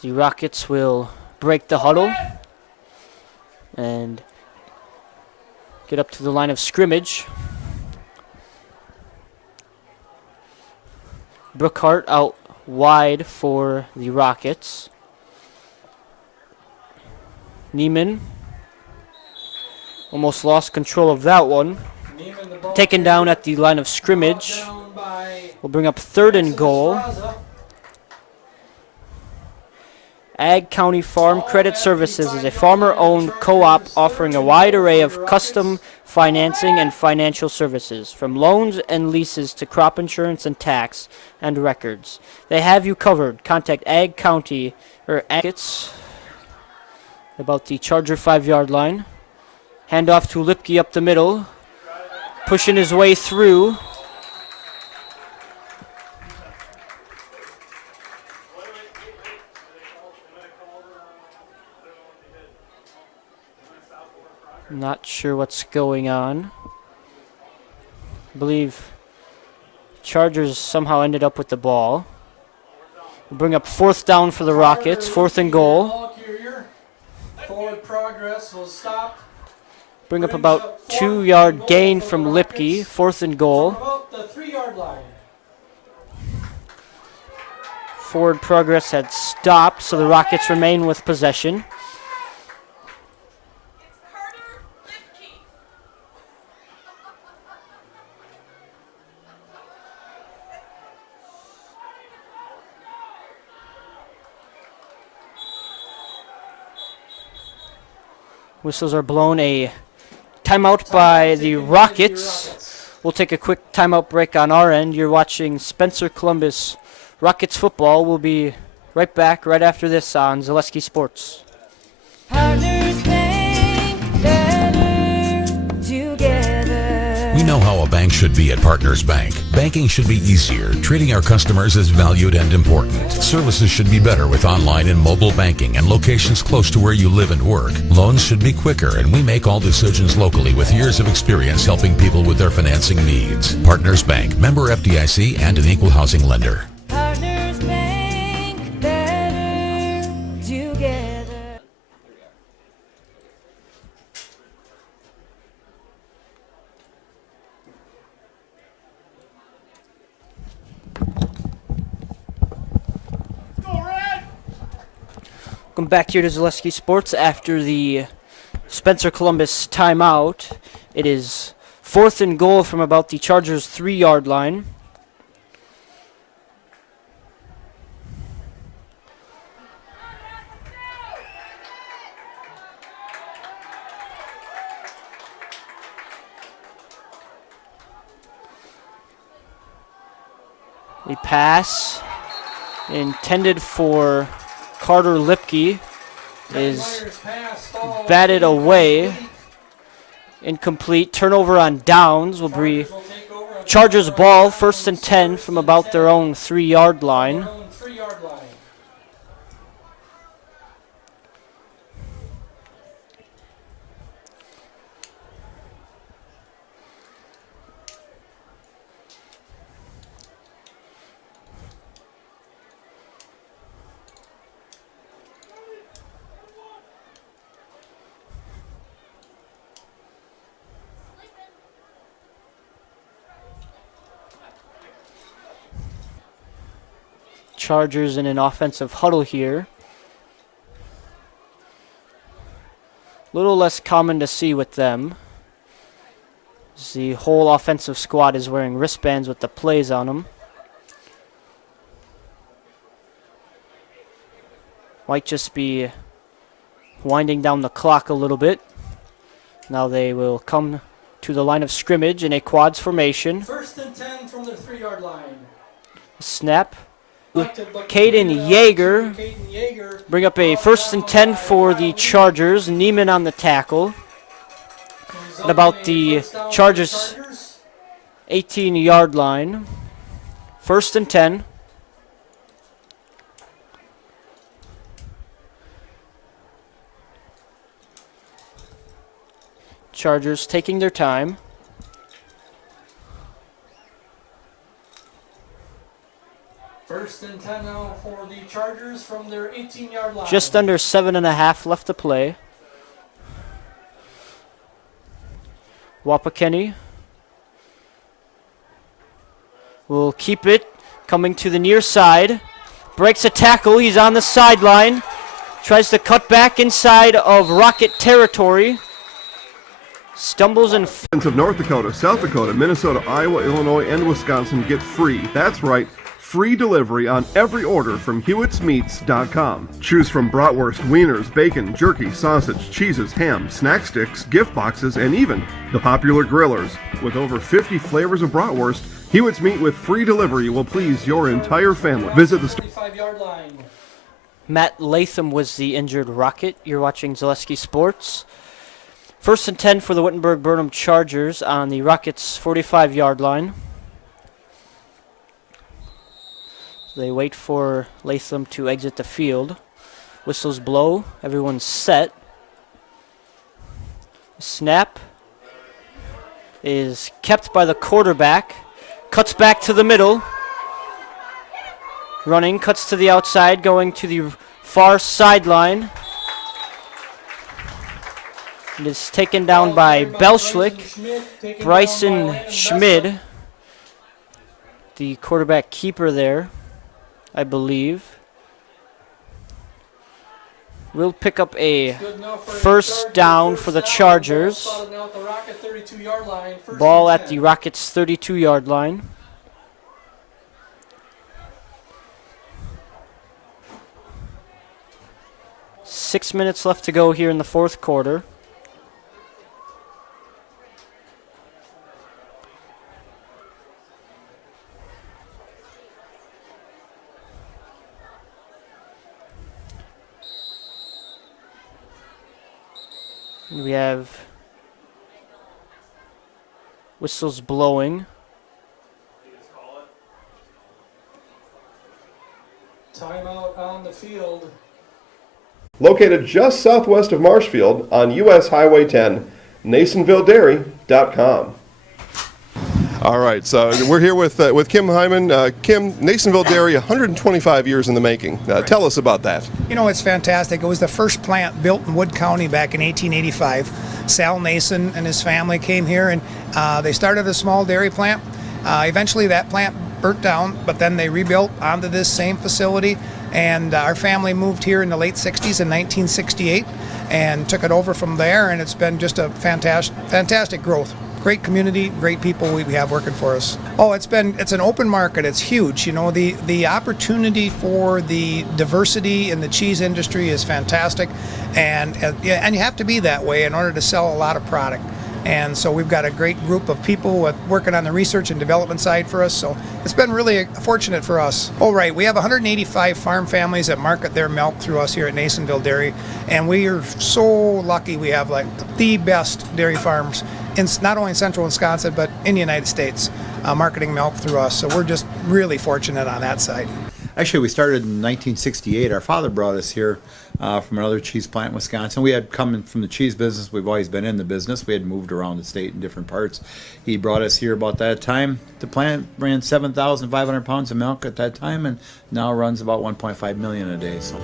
The Rockets will break the huddle and get up to the line of scrimmage. Brookhart out wide for the Rockets. Neiman almost lost control of that one. Taken down at the line of scrimmage. We'll bring up 3rd and goal. Ag County Farm Credit Services is a farmer-owned co-op offering a wide array of custom financing and financial services, from loans and leases to crop insurance and tax and records. They have you covered. Contact Ag County or Agits about the Charger 5-yard line. Handoff to Lipke up the middle. Pushing his way through. Not sure what's going on. I believe Chargers somehow ended up with the ball. We'll bring up 4th down for the Rockets. 4th and goal. Forward progress will stop. Bring up about 2-yard gain from Lipke. 4th and goal. About the 3-yard line. Forward progress had stopped, so the Rockets remain with possession. Whistles are blown. A timeout by the Rockets. We'll take a quick timeout break on our end. You're watching Spencer Columbus Rockets football. We'll be right back right after this on Zaleski Sports. Partners Bank, better together. We know how a bank should be at Partners Bank. Banking should be easier. Treating our customers as valued and important. Services should be better with online and mobile banking and locations close to where you live and work. Loans should be quicker, and we make all decisions locally with years of experience helping people with their financing needs. Partners Bank, member FDIC, and an equal housing lender. Partners Bank, better together. Welcome back here to Zaleski Sports after the Spencer Columbus timeout. It is 4th and goal from about the Chargers' 3-yard line. The pass intended for Carter Lipke is batted away. Incomplete. Turnover on downs will be Chargers ball, 1st and 10 from about their own 3-yard line. Chargers in an offensive huddle here. A little less common to see with them. The whole offensive squad is wearing wristbands with the plays on them. Might just be winding down the clock a little bit. Now they will come to the line of scrimmage in a quads formation. 1st and 10 from their 3-yard line. Snap. Caden Yeager bring up a 1st and 10 for the Chargers. Neiman on the tackle. At about the Chargers' 18-yard line. 1st and 10. Chargers taking their time. First and 10 now for the Chargers from their 18-yard line. Just under 7.5 left to play. Wapakeni will keep it, coming to the near side. Breaks a tackle, he's on the sideline. Tries to cut back inside of Rocket territory. Stumbles and of North Dakota, South Dakota, Minnesota, Iowa, Illinois, and Wisconsin get free. That's right, free delivery on every order from HewittsMeats.com. Choose from bratwurst, wieners, bacon, jerky, sausage, cheeses, ham, snack sticks, gift boxes, and even the popular grillers. With over 50 flavors of bratwurst, Hewitt's Meat with free delivery will please your entire family. Visit the store. 45-yard line. Matt Latham was the injured Rocket. You're watching Zaleski Sports. First and 10 for the Wittenberg-Birnam Chargers on the Rockets' 45-yard line. They wait for Latham to exit the field. Whistles blow. Everyone's set. Snap is kept by the quarterback. Cuts back to the middle. Running, cuts to the outside, going to the far sideline. It is taken down by Belschlick. Bryson Schmid, the quarterback keeper there, I believe, will pick up a first down for the Chargers. Ball at the Rockets' 32-yard line. Six minutes left to go here in the fourth quarter. We have whistles blowing. Timeout on the field. Located just southwest of Marshfield on US Highway 10, NasonvilleDairy.com. All right, so we're here with Kim Hyman. Kim, Nasonville Dairy, 125 years in the making. Tell us about that. You know, it's fantastic. It was the first plant built in Wood County back in 1885. Sal Nason and his family came here, and they started a small dairy plant. Eventually that plant burnt down, but then they rebuilt onto this same facility, and our family moved here in the late 60s in 1968 and took it over from there, and it's been just a fantastic growth. Great community, great people we have working for us. Oh, it's an open market. It's huge. You know, the opportunity for the diversity in the cheese industry is fantastic, and you have to be that way in order to sell a lot of product. And so we've got a great group of people working on the research and development side for us. So it's been really fortunate for us. Oh, right. We have 185 farm families that market their milk through us here at Nasonville Dairy. And we are so lucky we have like the best dairy farms in not only in central Wisconsin, but in the United States, marketing milk through us. So we're just really fortunate on that side. Actually, we started in 1968. Our father brought us here from another cheese plant in Wisconsin. We had come from the cheese business. We've always been in the business. We had moved around the state in different parts. He brought us here about that time. The plant ran 7,500 pounds of milk at that time, and now runs about 1.5 million a day. So.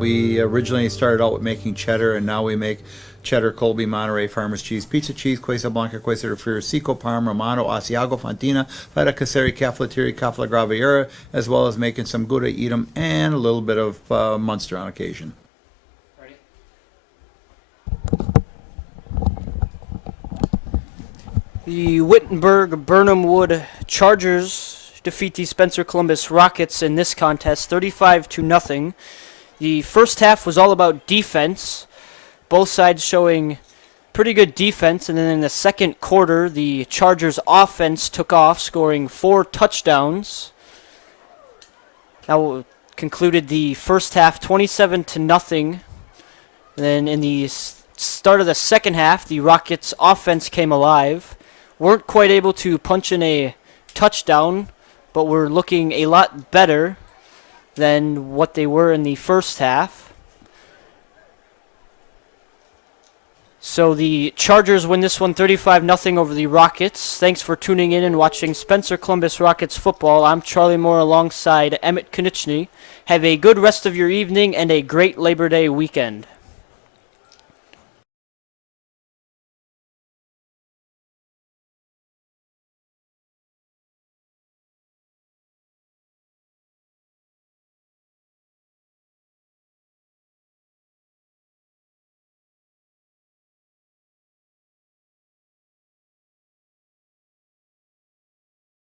We originally started out with making cheddar, and now we make cheddar, Colby, Monterey, Farmers Cheese, Pizza Cheese, Quesa Blanca, Quesa de Friar, Seco, Parma, Romano, Asiago, Fontina, Feta Caseri, Cafflettieri, Cafla Graviera, as well as making some Gouda Edam and a little bit of Munster on occasion. Ready? The Wittenberg-Birnamwood Chargers defeat the Spencer Columbus Rockets in this contest 35-0. The first half was all about defense, both sides showing pretty good defense, and then in the second quarter, the Chargers offense took off, scoring 4 touchdowns. That concluded the first half 27-0. Then in the start of the second half, the Rockets offense came alive. Weren't quite able to punch in a touchdown, but were looking a lot better. than what they were in the first half. So the Chargers win this one 35-0 over the Rockets. Thanks for tuning in and watching Spencer Columbus Rockets football. I'm Charlie Moore alongside Emmett Konieczny. Have a good rest of your evening and a great Labor Day weekend.